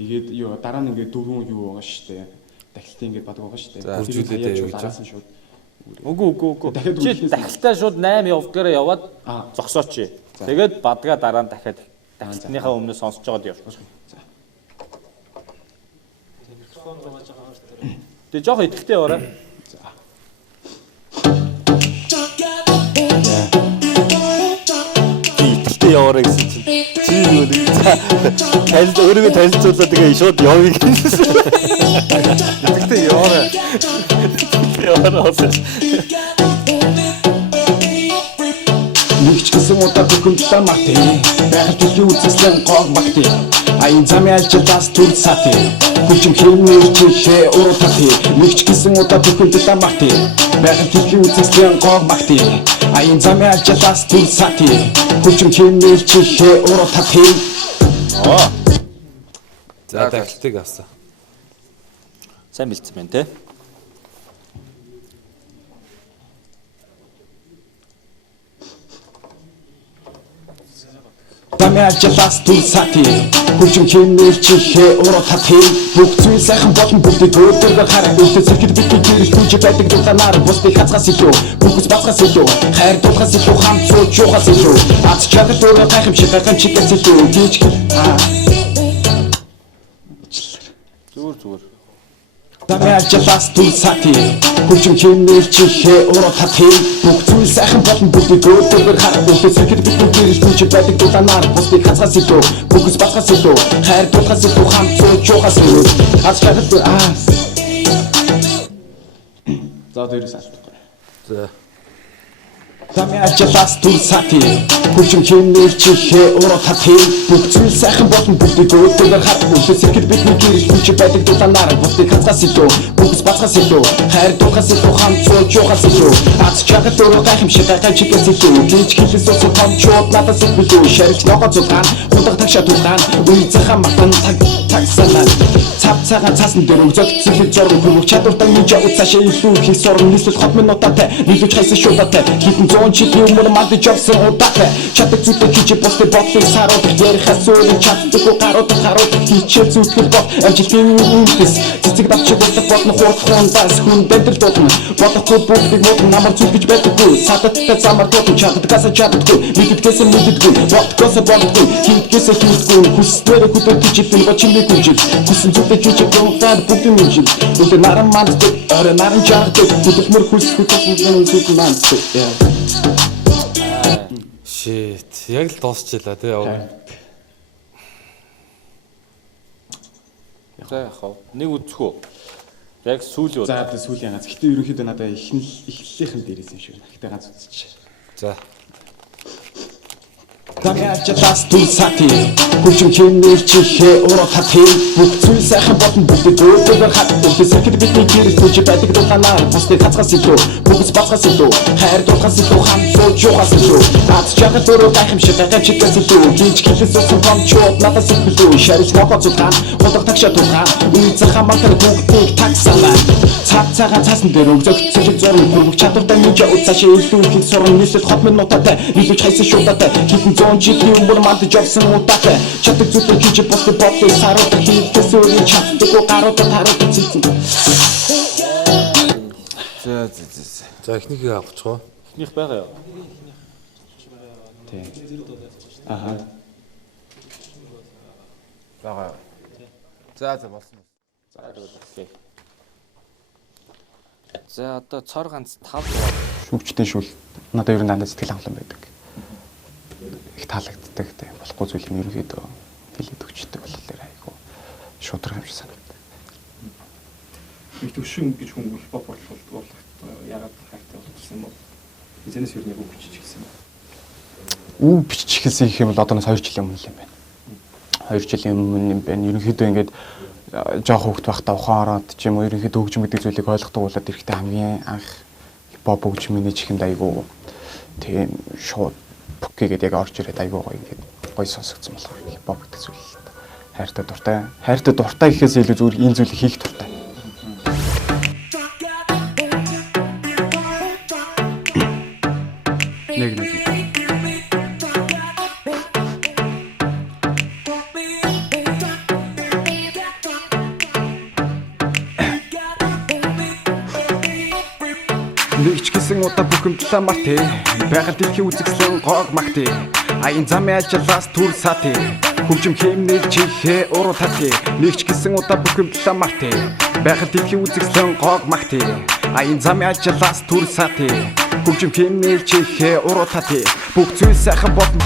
Тэгээд юу дараа нь ингээд 4 юу байгаа штэ. Дахилтаа ингээд бадаг байгаа штэ. Үржүүлээд явж байгаа шууд. Үгүй. Чи дахилтаа шууд 8 явдгаараа яваад зогсооч. Тэгээд бадгаа дараа нь дахиад дахилтныхаа өмнө сонсож байгаад явах. За. Микрофон зовоож байгаа шүү дээ. Тэгээ жоох идэвхтэй яваарай. За. Идэвхтэй яваарай гэсэн чинь чи юу нэг танил өөрийгөө танилцуулаад тэгээ шууд явъя гэсэн. Идэвхтэй яваарай. Яваарай. нэгч гэсэн удаа бүхэн тамарт байгаль дэлхийн үзэсгэлэн гог магт аян замын ажиллаас түр сат хүчин хэмнэр чихээ уралдах нэгч гэсэн удаа бүхэн тамарт байгаль дэлхийн үзэсгэлэн гог магт аян замын ажиллаас түр сат хүчин хэмнэр чихээ уралдах За дахилтыг авсан. Сайн бэлдсэн байна те. Замын ажлаас түл сати хүчим хэмнэл чихээ уруу тати бүх зүйл сайхан болон бүгдийг өөдөргөр хараа өвдө зэрэгт бидний гэрэл түүж байдаг дулаанаар бусдыг хазгаас илүү бүгд бацгаас илүү хайр дулгаас илүү хамт сууж юухаас илүү аз чадал өөрөө гайхамшиг гайхамшигээс илүү тийч Зүгээр. Замын ажлаас түл сати хүчим хэмнэл чихээ уруу тати бүх зүйл сайхан болон бүгдийг өөдөргөр хараа өвдө зэрэгт бидний гэрэл түүж байдаг дулаанаар бусдыг хазгаас илүү бүгд бацгаас илүү хайр дулгаас илүү хамт сууж юухаас илүү аз чадал За дээрээс алдахгүй. За. Замын ажлаас түл сати хүчим хэмнэл чихээ уруу тати бүх зүйл сайхан болон бүгдийг өөдөргөр хараа өвдө зэрэгт бидний гэрэл түүж байдаг дулаанаар бусдыг хазгаас илүү бүгд бацгаас илүү хайр дулгаас илүү хамт сууж юухаас илүү аз чадал өөрөө гайхамшиг гайхамшигээс илүү гинж хэлээс ус томчууд надаас их билүү шарилж ногоо зулгаан хундаг тагшаа тулгаан үе захаа матан тагсанаа цав цагаан цаасан дээр өгзөгцөл зураг хөрвөх чадвартай нэг уцаашаа илүү их сурам нийслэл хот минутатай нийлүүлж хайсан шуудаатай хитэн 100 жилийн өмнө манд жавсан удаатай чаддаг зүйлээ хийж бостой бодлыг саруулах ярихаас өөр чаддаггүй гарууд хийчихэл зүтгэл бод амжилтын үндэс цэцэг давчиг болдог бодно хуурхундаас хүн бэнтэл дуудна бодохгүй бүгдийг мод намар зүтгэж байдаггүй садаттай замар дуудна чаддаггүй мэддгээсээ боддгоосоо хийдгээсээ хүснээр хөдөө тийчил ба чимээ хүнжил хүсэн зүгтээ хийж байгаа бүгдийн үнжил үнэ наран манд орой наран жаагдаг хөдөлмөр хүс зүг манд Shit. Яг л дуусчихлаа тий. За яхав. Нэг үзэх үү? Яг сүүлийн За сүүлийн ганц. Гэтэ ерөнхийдөө надад эхлэлийнхэн дээрээс юм шиг. Гэтэ ганц үзчих. За. Замын ажлаас түл сати хүчим хэмнэл чихээ уруу тати бүх зүйл сайхан болон бүгдийг өөдөргөр хараа өвдө зэрэгт бидний гэрэл түүж байдаг дулаанаар бусдыг хазгаас илүү бүгд бацгаас илүү хайр дулгаас илүү хамт сууж юухаас илүү аз чадал өөрөө гайхамшиг гайхамшигээс илүү гинж хэлээс ус томчууд надаас их билүү шарилж ногоо зулгаан хундаг тагшаа тулгаан үе захаа матан бүгдийг тагсанаа цав цагаан цаасан дээр өгзөгцөл зураг хөрвөх чадвартай нэг уцаашаа илүү их сурам нийслэл хот минутатай нийлүүлж хайсан шуудаатай хитэн 100 жилийн өмнө манд жавсан удаатай чаддаг зүйлээ хийж бостой бодлыг саруулах хийдгээсээ өөр чаддаггүй гарууд цэцэн За эхнийхээ авчихоо. Эхнийх байгаа юу? Тийм. Аха. Байгаа. За болсон. За одоо цор ганц 5 Шүүгчдийн шүүл надад ер нь дандаа сэтгэл хангалуун байдаг. Их таалагддаг тийм болохгүй зүйл юм ерөөдөө хэлээд өгчдөг болохоор айгу шудраг юм шиг санагдав. Их төвшин гэж хүн хипхоп бодлого яагаад хайртай болсон юм бол эзэнээс юу нэг үг бичих гэсэн юм. Үг бичихээс их юм бол одоо 2 жилийн өмнө юм байна. 2 жилийн өмнө юм байна. Ерөнхийдөө ингээд жоох хөвгт байхдаа ухаан ороод ч юм уу ерөнхийдөө хөгжим гэдэг зүйлийг ойлгохгүй болоод ирэхдээ хамгийн анх хипхоп хөгжмийн чихэнд айгу тийм шууд бүкгээд яг орж ирээд айгу гоё ингээд гоё сонсогдсон болохоор хипхоп гэдэг зүйл хайртай дуртай. Хайртай дуртай гэхээс илүү зүгээр энэ зүйлийг хийх дуртай. Нэг Нэгч гисэн удаа бүхэмдлээ марти байгаль дэлхийн үзэгслэн гог магти аян замын ажлаас түр сати хөгжим хэмнэл чихээ уруу тати нэгч гисэн удаа бүхэмдлээ марти байгаль дэлхийн үзэгслэн гог магти аян замын ажлаас түр сати хөгжим хэмнэл чихээ уруу тати бүх зүйл сайхан болно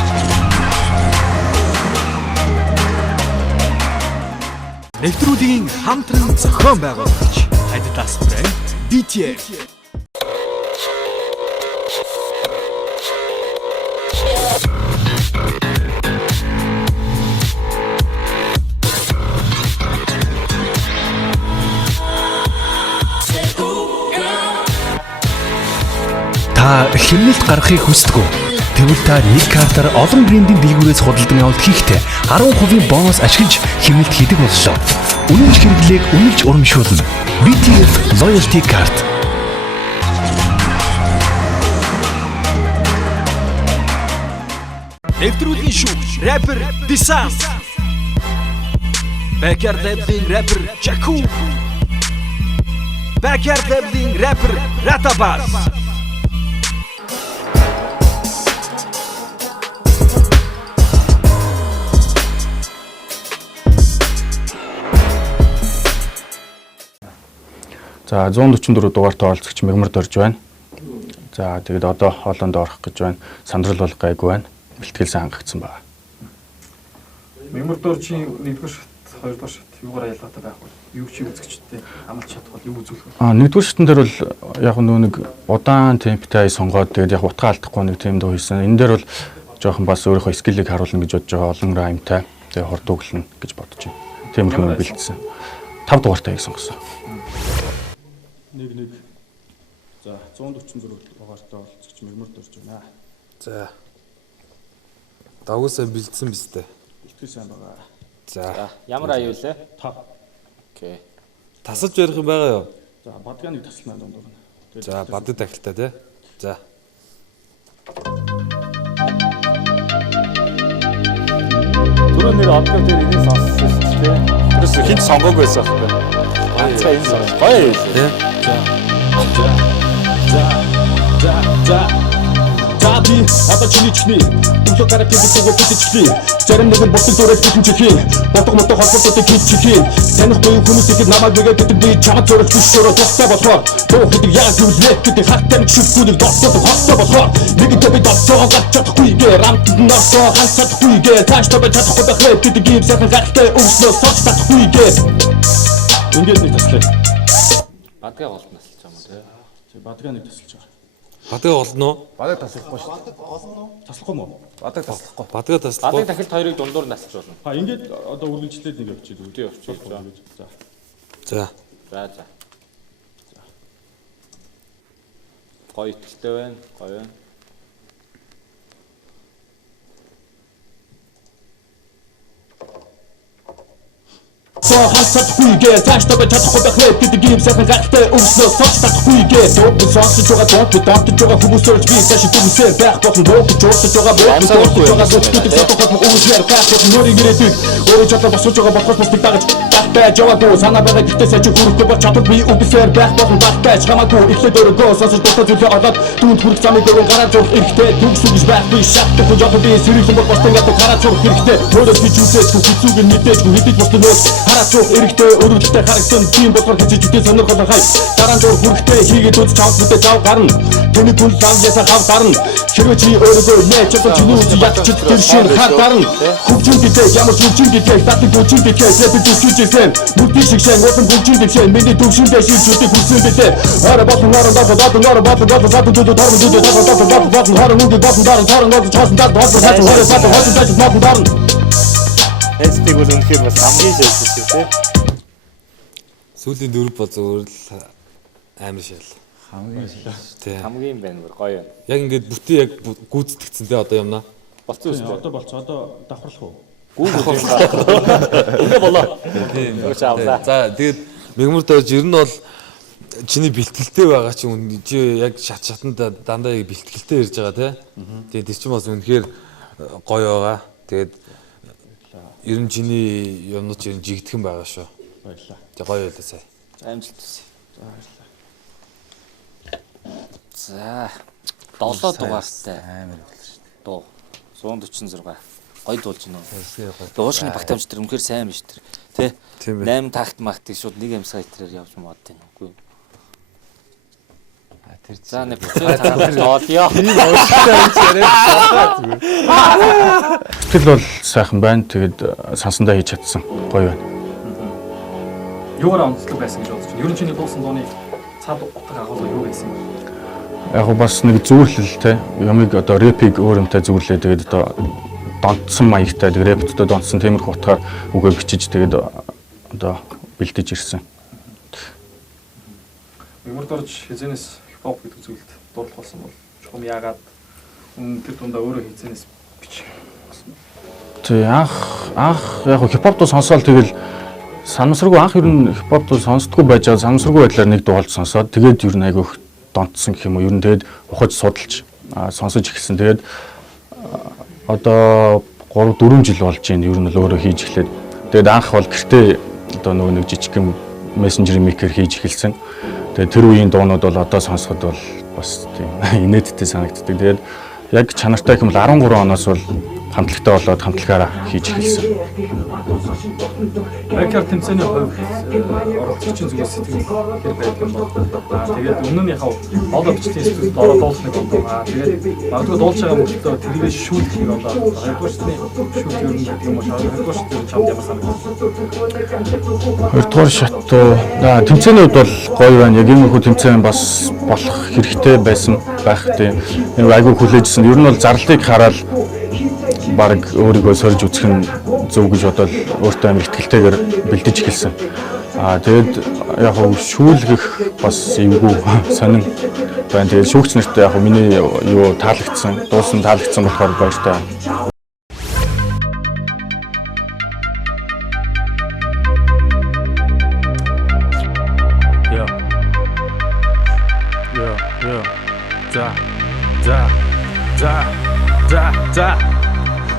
Нэвтрүүлгийн хамтран зохион байгуулагч Adidas брэнд DTF Та хэмнэлт гаргахыг хүсдэг үү? Тэгвэл та нэг картаар олон брендийн дэлгүүрээс худалдан авалт хийхдээ 10% бонус ашиглаж хэмнэлт хийдэг боллоо. Үнэнч хэрэглээг үнэлж урамшуулна. BTF Loyalty Card. Нэвтрүүлгийн шүүгч, рэпер Дисанс. Backyard Labs-ийн рэпер Jaku. Backyard Labs-ийн рэпер Ratabas. За 144 дугаартай оролцогч Мегмард орж байна. За тэгээд одоо хоолонд орох гэж байна. Сандрал бол гайгүй байна. Бэлтгэл сайн хангагдсан байна. Мемордорчийн 1-р шат, 2-р шат юугаар ялгаатай байх вэ? Юу чи үзэгчдтэй амлж чадах бол юу үзүүлэх вэ? 1-р шатн дээр бол яг нэг удаан темптэй сонгоод тэгээд яг утгаа алдахгүй нэг тийм дуу хийсэн. Энэ дээр бол жоохон бас өөрийнхөө скиллийг харуулна гэж бодож байгаа. Олон раймтай тэгээд хурдууглана гэж бодож байна. Тиймэрхүү бэлдсэн. 5 дугаартай сонгосон. 1-1. За 144 дугаартай оролцогч Мегмард орж байна. За. Давгуусаа бэлдсэн биз дээ. Бэлтгэл сайн байгаа. За ямар аюу лээ? 5. Окей. Тасалж ярих юм байгаа юу? За бадгааны тасалмаа дундуур. За бадаг тахилтай тий. За. Түрүү нэр одгоо дээр энийг сонссон шүү дээ. Тэрс хинт сонгоог байсан байхгүй. Ганцхан энэ сонс. Гоё юм тий. Заби одоо чиний чихний өглөө гараад гэдэг чигтэй зарим нэгэн бусдын дөрөв бүтэнчхийн бодго мотог холбоотыг хийчихин танихгүй хүмүүс ихэд намайг нэгэ гэдэг би чамд зурж бишөрө тустай болохоор дуу гэдэг яг зүйлээ гэдэг хаттай шивгүүнийг доцоод хостой болохоор нэгэнтэй би доцоо гарч чадахгүй гээ рамтд норсоо ханц чадахгүй гээ тааш тобой чадахгүй байх гэдэг юм сайхан гахтай өвснөө сорч чадахгүй гээ ингээд нэг таслаа Бадгаа голд насалж байгаа юм тий. чи бадгаа нэг тасалж байгаа Бадаг олно уу? Бадаг таслахгүй шүү. таслахгүй мó Бадаг таслахгүй. Бадгаа таслахгүй. Бадаг дахилт хоёрыг дундуур насалж болно. ингээд одоо үргэлжлээд нэг явчих үү Тий явчих. за За. За. Гоё итгэлтэй байна. Гоё байна. So хасахгүй гээ тааш тобой чадахгүй байх гэдэг юм сайхан гахтай өвснөө сорч чадахгүй гээ дуу сонсож байгаа донтож байгаа хүмүүс өрж би цааш дүнсээр байх болон дуу гэж уусаж байгаа донтож байгаа зүйлүүд сотоход үүсээр гах нөрийг ирээдэг өөрөө чадлаа босож байгаа болохоос бусдыг дагаж гахтай жаваагүй санаа байгаа гэхдээ сайж хүрэхгүй бол чадвар би үгсээр байх болон багтай хамаагүй ихлээд өргөө сонсож дутаа зүйлээ олоод түүнд хүрэх замыг өргөн гараад зурх хэрэгтэй төгсөв гэж байх би шатдаг гэж одоо би сэрүүлэн бол босдон гадаа гараад зурх хэрэгтэй өөрөө би жүжигч хүчүүг нь мэдээж хэдэж босдон нөөц харацуух эрэгтэй өрөвдөлтэй харагдан тийм болохоор хэзээ ч үтэй сонирхол хай дараа нь зур хүрэхтэй хийгээд үз чамд бүдэ зав гарна тэний хүн лав ясаа хав гарна хэрвээ чи өөрөө нэ ч одоо чиний үз яг ч тэр шин хар гарна хөвчин гэдэг ямар ч хөвчин гэдэг татдаг хөвчин гэдэг сэбэ дүчижсэн нүдний шиг шин усан хөвчин гэдэг миний төвшөндөө шилжүүлдэг хүссэн бэтэ ороо болон ороо болон Эцэг бол үнэхээр бас хамгийн шилжсэн шүү тий. Сүүлийн 4 бол зөвөр л амар шил. Тий. Хамгийн байна бүр гоё байна. Яг ингээд бүтэн яг гүйцэтгэцэн тий одоо юмнаа. Болцсон шүү. одоо болцоо одоо давхарлах уу Үгүй болоо. Тийм. Авлаа. За тэгээд Мегмард орж ер нь бол чиний бэлтгэлтэй байгаа чинь чи яг шатанда дандаа яг бэлтгэлтэй ирж байгаа тий. Тэгээд тэр чинь бас үнэхээр гоё байгаа. Тэгээд ер нь чиний юмнууд ер нь жигдхэн байгаа шүү. баярлаа Тэг гоё байлаа сая. За амжилт хүсье. За 7 дугаартай амар болно шүү дээ. Дуу 146. Гоё дуулж байна уу? Дуушны багтаамж тэр үнэхээр сайн биш тэр. Тэ? 8 такт махтыг шууд нэг амсгаа итрээр явж мод тийм үгүй. Тэр за нэг бүтээл доолё. Тэгэл бол сайхан байна. Тэгээд сансандаа хийж чадсан. Гоё байна. Юугаар онцлог байсан гэж бодож байна. Ер нь чиний дуусан дууны цаад утга агуулга юу байсан бэ? Яг бас нэг зөвлөл те. Ямиг одоо рэпиг өөрөмтэй зөвлөлээ. Тэгээд одоо донтсон маягтай рэпттэй донтсон тиймэрхүү утгаар үгээ бичиж тэгээд одоо бэлдэж ирсэн. Мегмард орж хизэнээс хипхоп гэдэг зүйлд дурлах болсон бол чухам яагаад тэр дундаа өөрөө хизэнээс бичих болсон бэ? Тэг анх яг хипхоп дуу сонсоол тэгэл санамсаргүй анх ер нь хипхоп дуу сонсдоггүй байж байгаа санамсаргүй байдлаар нэг дуулж сонсоод тэгээд ер нь айгүйх донтсон гэх юм уу ер нь тэгээд ухаж судалж сонсож эхэлсэн. Тэгээд одоо 3 4 жил болж байна. Ер нь л өөрөө хийж эхлээд. Тэгээд анх бол гэртээ одоо нөгөө нэг жижигхэн мессенжер микер хийж эхэлсэн. Тэгээд тэр үеийн дуунууд бол одоо сонсоход бол бас тийм инээдтэй санагддаг. Тэгээд яг чанартай юм бол 13 оноос бол хамтлагтай болоод хамтлагаараа хийж эхэлсэн. Бэкер тэмцээний хувьд оролцогчийн зүгээс сэтгэл хэр байдаг юм бол тэгээд өмнөнийхөө олоо бичлийн студид ороод дуулсныг бодлоо. Тэгээд магадгүй дуулж байгаа мөртөө тэргээ шүүлэх нэг одоо хоёрдугаар шатны шүүлэх юм гэдэг юм уу? Хоёрдугаар шатны чамд ямар санагдав? Хоёрдугаар шат тэмцээний хувьд бол гоё байна. Яг иймэрхүү тэмцээн бас болох хэрэгтэй байсан байх тийм. Айгүй хүлээжсэн. Ер нь бол зарлалыг хараад баг өөрийгөө сорж үзэх нь зөв гэж бодоод өөртөө амар ихтгэлтэйгээр бэлдэж эхэлсэн. Тэгээд яг хөө шүүлгэх бас эвгүй сонин байна. Тэгээд шүүгч нарт яг миний юу таалагдсан, дуусан таалагдсан болохоор баяртай.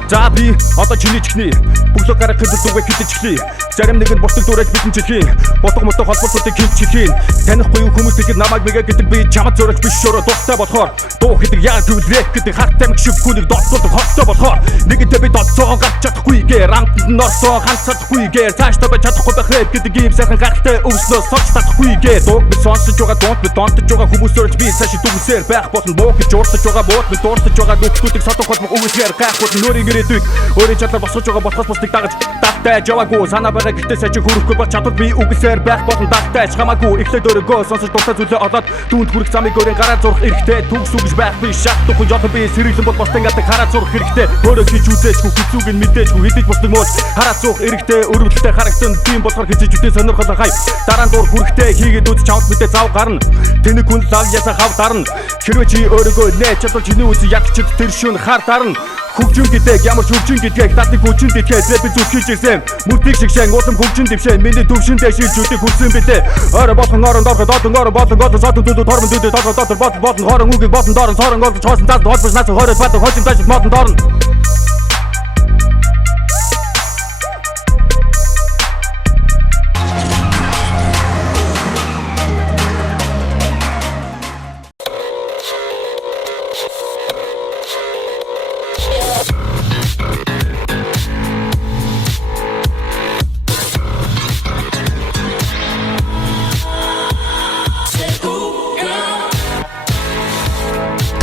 За би одоо чиний чихний бүглөг гарах гэдэг дүүгээ хитэж эхлэе. Зарим нэг нь бусдыг дүүрэж битэн чихийн. Ботго мотго холбоотуудыг хинч чихийн. Танихгүй хүмүүс тэгэхэд намайг мэгэ гэдэг би чамд зөрөж биш шороо духтай болохоор дуу гэдэг яг гэвэл рэп гэдэг хаттай мэг шиг хүнийг доцолдог хоттой болохоор нэгэнтэй би доцоогоо гарч чадахгүйгээр рамтанд нь орсоо ханц чадахгүйгээр цааш тобож чадахгүй байх рэп гэдэг ийм сайхан гахалтай өвснөө сорч татахгүйгээр дууг би сонсож байгаа дунд би донтож байгаа хүмүүс зөрөж би цааш дүгсээр байх болно буу гэж уурсаж байгаа бууд би дуурсаж байгаа нүхтүүдийг содох холбог өвсгээр гайх болно нөрийн өөрийн чадлаар босгож байгаа болохоос бусдыг дагаж дагтай жаваагүй санаа байгаа гэхдээ сая чи хүрэхгүй бол чадвар би үгсээр байх болон дагтай ч хамаагүй эхлээд өөрийгөө сонсож дуртай зүйлээ олоод түүнд хүрэх замыг өөрийн гараар зурх эрэхтэй төгс үгж байх би шахтахгүй жолон би сэргэлэн бол бостой гадаг хараад зурх эрэхтэй өөрөө хийж үзээчгүй хүзүүг нь мэдээчгүй хэдэж бусдаг мууч хараад зурх эрэхтэй өрөвдөлтэй харагдан тийм болохоор хийж үтэй сонирхол хай дараа нь дур хүрэхтэй хийгээд үз чамд мэдээ зав гарна тэнэг хүн лав ясаа хав дарна хэрвээ чи өөрийгөө нээж чадвал чиний үс ядчид тэр шүн хар дарна хөгжин гэдэг ямар ч хөгжин гэдгийг датыг хүчин дэвхээ рэп зүг хийж ирсэн мөрдийг шигшэн улам хөгжин дэвшээ миний төвшөндөө шилжүүлдэг хүссэн бэлээ орой болон орон дорход одон орон болон гол содон дүүд тормон дүүд дотор болон хорон үгийг болон дорн сорон гол чоосон тал холбож нас хорой бат хожим даш модон дорн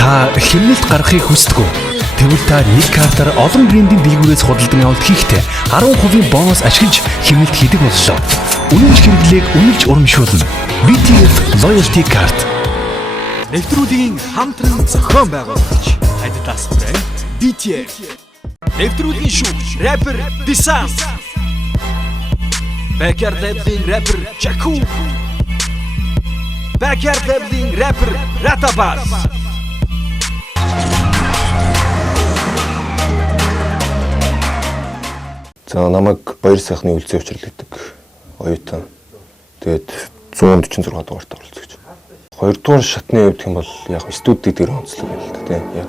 Та хэмнэлт гаргахыг хүсдэг үү? Тэгвэл та нэг картаар олон брендийн дээгүүрээс худалдан авалт хийхдээ 10% бонус ашиглаж хэмнэлт хийдэг боллоо. Үнэнч хэрэглээг үнэлж урамшуулна. BTF Loyalty Card. Нэвтрүүлгийн хамтран зохион байгуулагч Adidas брэнд BTF. Нэвтрүүлгийн шүүгч рэпер Distance. Backyard Labs-ийн рэпер Chaku. Backyard Labs-ийн рэпер Ratabas. За намайг баяр сайхны үлзий учралдаг оюутан. Тэгээд 146 дугаарт оролцож. 2 дугаар шатны хувьд юм бол яг студид дээр онцлог юм л да тийм. Яг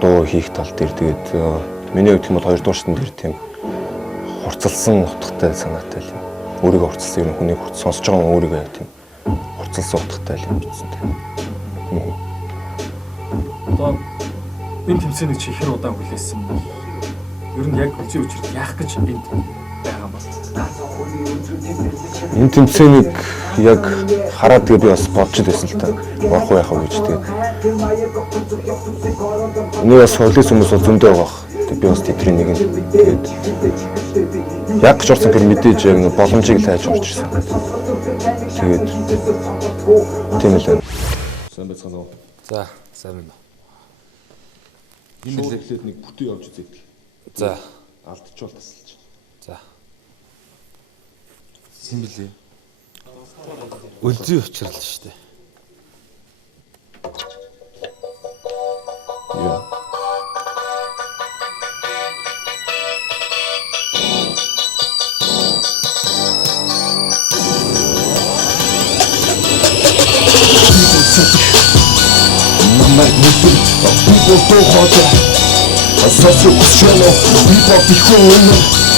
дуу хийх тал дээр тэгээд миний хувьд юм бол 2 дугаар шатны дээр тийм хурцлсан утгатай санаатай л юм. Өөрийгөө хурцлсан юм хүний хурц сонсож байгаа юм өөрийгөө тийм хурцлсан утгатай л юм гэсэн тийм. Одоо энэ тэмцээнийг чи хэр удаан хүлээсэн бэ? Ер нь яг үлзий учрал яах гэж энд байгаа юм бол. Энэ тэмцээнийг яг хараад тэгээ би бас бодож байсан л та. Орох уу яах вэ гэж тэгээ. Энийг бас хойлоос хүмүүс бол зөндөө байгаа. Тэгээ би бас тэдний нэг нь тэгээд яг гэж орсон гэр мэдээж яг нэг боломжийг л хайж орж ирсэн. Тэгээд тийм л байна. Сайн байцгаана уу? За, сайн байна. Энэ хэлээд нэг бүтэн явж үзээд. За, алдчихвал тасалж. За. Симбэлээ. Үлзий учрал шүү дээ. Яа. Намайг нүсэр би болтоо хоолой Сосрог хүсчэнэ би бод их хүн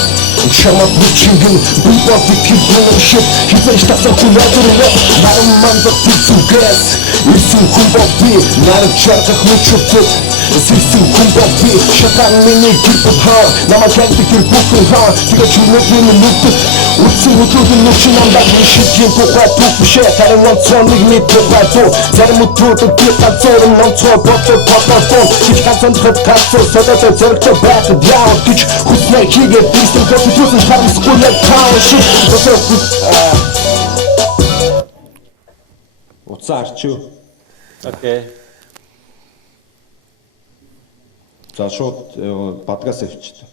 Чамд бичигэн би бод их хүн шит хизэж тасах хүлээдэрнэ наран мандах зүгээс ирсэн хүн бод би наран чаргах мөчөртөд Сэрсэн хүн бод би шатан миний гэрбод хаа намайг хэндэг тэр бүхэн хаа тэгээ чүнэгийн нүдэд үлдсэн өдрүүд нь нүчин амдаа шитгэн тухай түүх бишээ харин онцоныг мэд тухай туу зарим өдрүүдэд би ганцаар онцгой бодож бодлоо хич ганцхан тасцоо содотой зэрэгтэй байхад яа гэж хүснээ хийгээд бистэн көтөсөн харамсгүй яг таа шиг Уцаа арчив. Окей. За шууд бадгаас авчихдээ.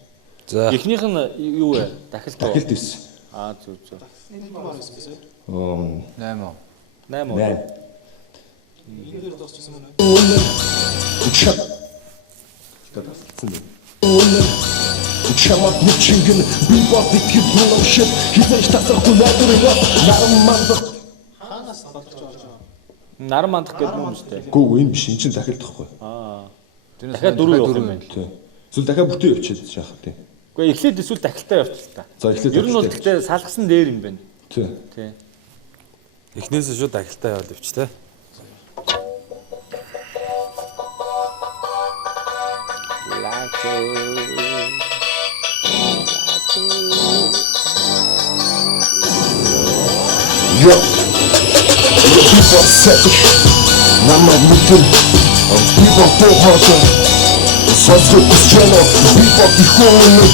За. Эхнийх нь юу вэ? Дахилт уу? Дахилт ирсэн. Аа зүг. 8. 8. Чамд бичигэн би бод итгэв хүн шит хизэж тасах хүлээдэрнэ наран мандах Наран мандах гэдэг юм шүү дээ. Гүү энэ биш энэ чинь дахилт тахгүй. Дахиад 4 явах юм байна. Тий. Эсвэл дахиад бүтэн явчихад шахах тий. Гэхдээ эхлээд эсвэл дахилтаа явчих та. За эхлээд ер нь бол гэхдээ салгасан дээр юм байна. Тий. Тий. Эхнээсээ шууд дахилтаа яваад өвч те. Yo, people say, Nama Mutin, people Pohata, Sanskrit Channel, people Bihuni,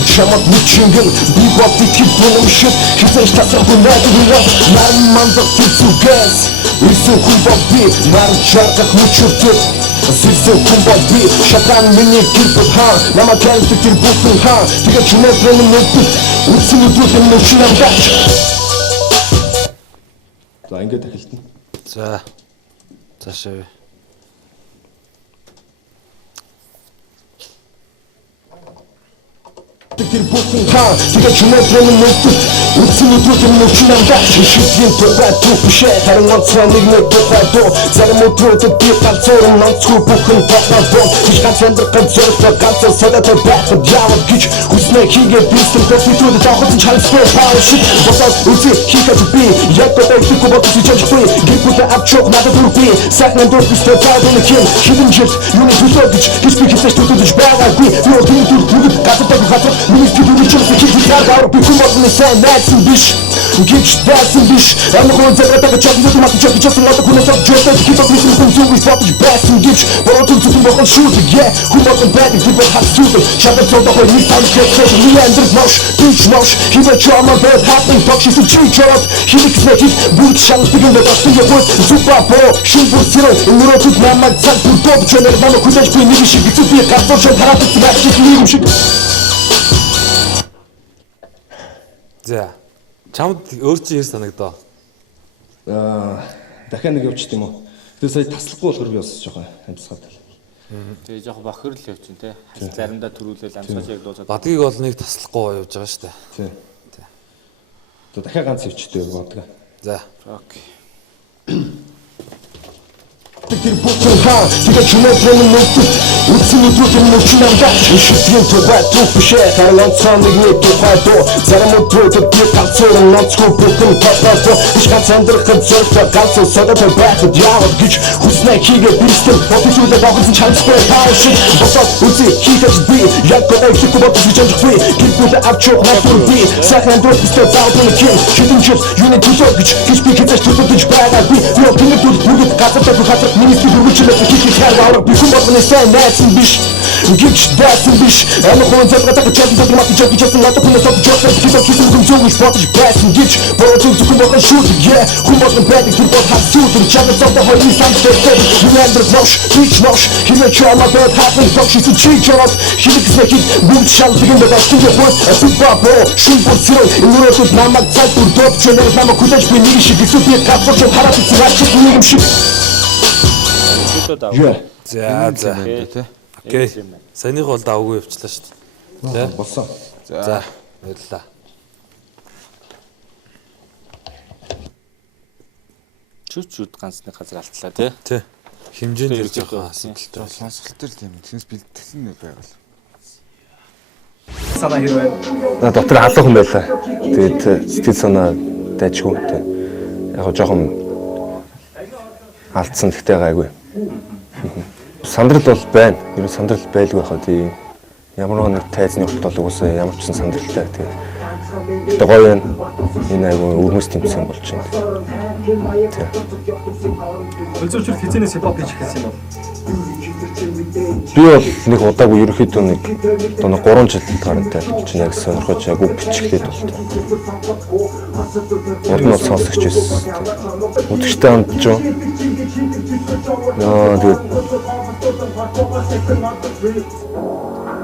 Chamat Michigan, people Bikibunum shit, Hizay Tasabunadilla, Naran Manda Kitsu Gas, Isu Kumbabi, Naran Chartak Muchurtit, Sirse Kumbabi, Shatan Mini Kilput Ha, Nama Kalti Kilputun Ha, Tika Chunatran Mutut, Utsinutut and Mushinam Dash. За ингээд дахилтна. За. Цаашаа. Тэр бүхэн хаа тэгээ чүнэтрэн мөдөд үтсэн өдрүүд мөчн амдаа шишгийн тухай түүх бишээ харин онцгой нэг тухай дуу зарим өдрүүдэд би ганцаар онцгой бүхэн тухай дуу хич ганц амьдрах зорилгоо ганцаар садатай байхад явах гэж хүснээ хийгээд бистэн көтөд таахад чалстай паа шиг босоод үгүй хийхэд би яг одоо их бодож чижгүй гэрбүтэ авчог надад үрби сайхан дуу хүстэй цаадын хин хідэн жил юуны төлөө гэж би хэсэж төдөж байгаагүй юу тийм түр газар Ministry to just to keep it out be come up in the same nights and bish Give that's and bish I'm going to take a chop to my just another cool up just to keep up listening to we spot the best and give but all to walk on shoot yeah who up and back and people have to shut up the whole new time get so me and the mosh beach mosh he will try my bed happening talk she's a cheat out he expected boot chance begin the dust your voice super pro shoot for zero in the road my man sat for top channel mama could have been maybe she gets to be a carton shot harap smash this leave shit За. Чамд өөр чи яар санагдаа? Дахиад нэг явчих тийм үү. Тэгээ сая таслахгүй болохоор би бас жоохон амьсгаад. Тэгээ жоохон бохирл явчихын те. Заримдаа төрүүлэл амьсгаж яг дуусаад. Бадгийг бол нэг таслахгүй явж байгаа шүү дээ. Тийм. За дахиад ганц явчихтэй бадгаа. За. Окей. Тэр бүхэн хаа тэгээ чүнэтрэн мөдөд үтсэн өдрүүд мөчн амдаа шишгийн тухай түүх бишээ харин онцгой нэг тухай дуу зарим өдрүүдэд би ганцаар онцгой бүхэн тухай дуу хич ганц амьдрах зорилгоо ганцаар садатай байхад явах гэж хүснээ хийгээд бистэн бодож байгаахан чалстай таа шиг босоод үгүй хийхэд би яг одоо их бодож чамжгүй гэрбүтэ авчог надад би сайхан дуу хүстэй заавал хин хідэн жил юуны төлөө гэж би хэзээ төдөж байгаагүй юу гинэдүүд бүгд газар хатар Ministry to reach out to keep it hard out. Be come up in the same nights and bish. Give that's and bish. I'm a one that I can jump into my job just a lot of us up just to keep up kissing them so we spot is brass and give. But I to come up and shoot yeah. Come up and back and keep up hot suit and challenge of the whole new sound step. You end the rush, beach rush. He may try my bed happening talk she's a cheat out. He looks like it. Boot shall begin the dust in your voice. A super bro. Shoot for zero. In the road with Mama Zat to top channel. Mama could have been easy. It's a bit cut for some harap. It's a ratchet to make him shit. За. Окей. Саяных бол давгүй явчлаа шүү дээ. Тэ? Болсон. За. Баярлалаа. Чүчүүд ганцны газар алтлаа тий. Тий. хэмжээнд ирж байгаа асуудалтай. Сонсгол төр тийм тэгс бэлтгэсэн байгаад. Санаа хэрвээ Дотор халуун хүн байлаа. Тэгээд сэтгэл санаа дайжгүй. Яг жоохон алдсан гэхдээ гайгүй. Сандрал бол байна. Ер нь сандрал байлгүй байхад тийм ямар нэг тайзны урт бол угсаа ямар ч сандралтай. Тэгээд гоё байна. Энэ айгүй өрмөс тэмцээн болж байна. Өлзөөрчл хизэнээс хипхоп хийж эхэлсэн юм бол Би бол нэг удаагүй ерөөхдөө нэг 3 жил гарантай болж байна. Яг сонирхож яг бичглээд бол. Урд нь сонсогч байсан. Өдөртөө амтж юу. Тэгээд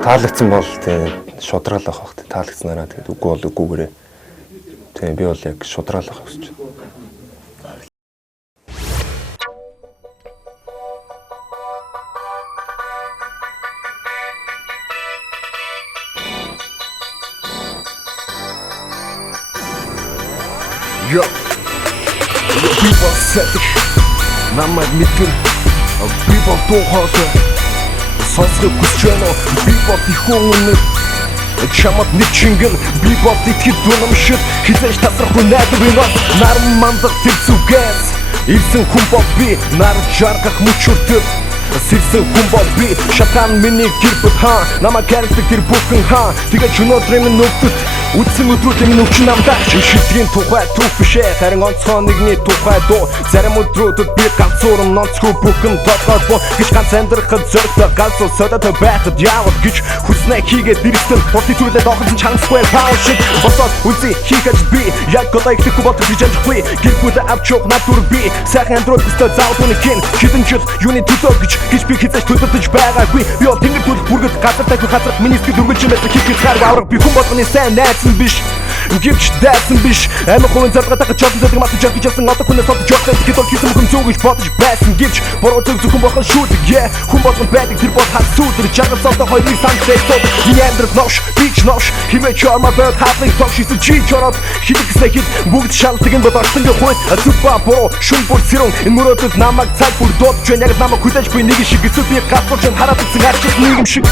таалагдсан бол тэгээд шудрал авах хэрэгтэй. Таалагдсанараа тэгээд үгүй бол үгүйгээрээ. Тэгээд би бол яг шудрал авах гэж байна. Yo, people said намайг мэдгэн people тухайд сонсох хүсчээнэ people ихүүн үнэ чамд нэг чингэн people итгэх дүнамшил хизээж тасрахгүй найдвар юм наран мандах тэр зүгээс ирсэн хүн бол би нар жаргах мөчөртөд сэрсэн хүн бол би шатан миний гэрбэт хаа намайг гэрдэг тэр бүхэн хаа тэгээ ч өнөөдрийн нөхдөд үдсэн өдрүүдийн нөхч намдаа шишдгийн тухай түүх бишээ харин онцгой нэгний тухай дуу зарим өдрүүдэд би ганцуурн онцгүй бүхэн толгойд боо гэж ганц амьдрахад зоригтой ганц содод байхад яавал гэж хүснээ хийгээд ирсэн босны түрүүлээд огцон чансгүй пауэр шиг босоод үзий хийхэж би яг годоо ихлэхгүй болдог гэж амжихгүй гэр бүлээ авч явах надүр би сайхан амьдрал өстой заавал үнэхин хитэн жил юуны төлөө гэж би хизээж төлөвлөж байгаагүй би бол тэнгэр төлөх бүргэд газар тайгүй газар миний сэтгэл үргэлж юмэс хийх хэрэг авраг би хүн болгоны сайн найзсан биш гівч дайсан биш амин хувийн заргатаа чоолон зэдэг мат жаг гэж ясан одоо хүнээс олж явах гэхэд бол хийсэн хүн зүгэж бодож байсан гівч буруу зөв зөвхөн болох шүүдэг хүн болгон байдаг тэр бол хат сүдэр жагаас одоо хоёрыг санджээ сод миний амьдрал новш бич новш химээ чарма бод хатыг тогшиж чи чорот хилэгсээ хит бүгд шалтгаан нь бодсон гэх хүн зүгба буруу шүн бүр зэрэн энэ мөрөөдөд намайг цаг бүр дуудж байна яг намайг хүлээж буй нэг шиг эсвэл би гацууч хараад үзсэн арчиж нийгэм шиг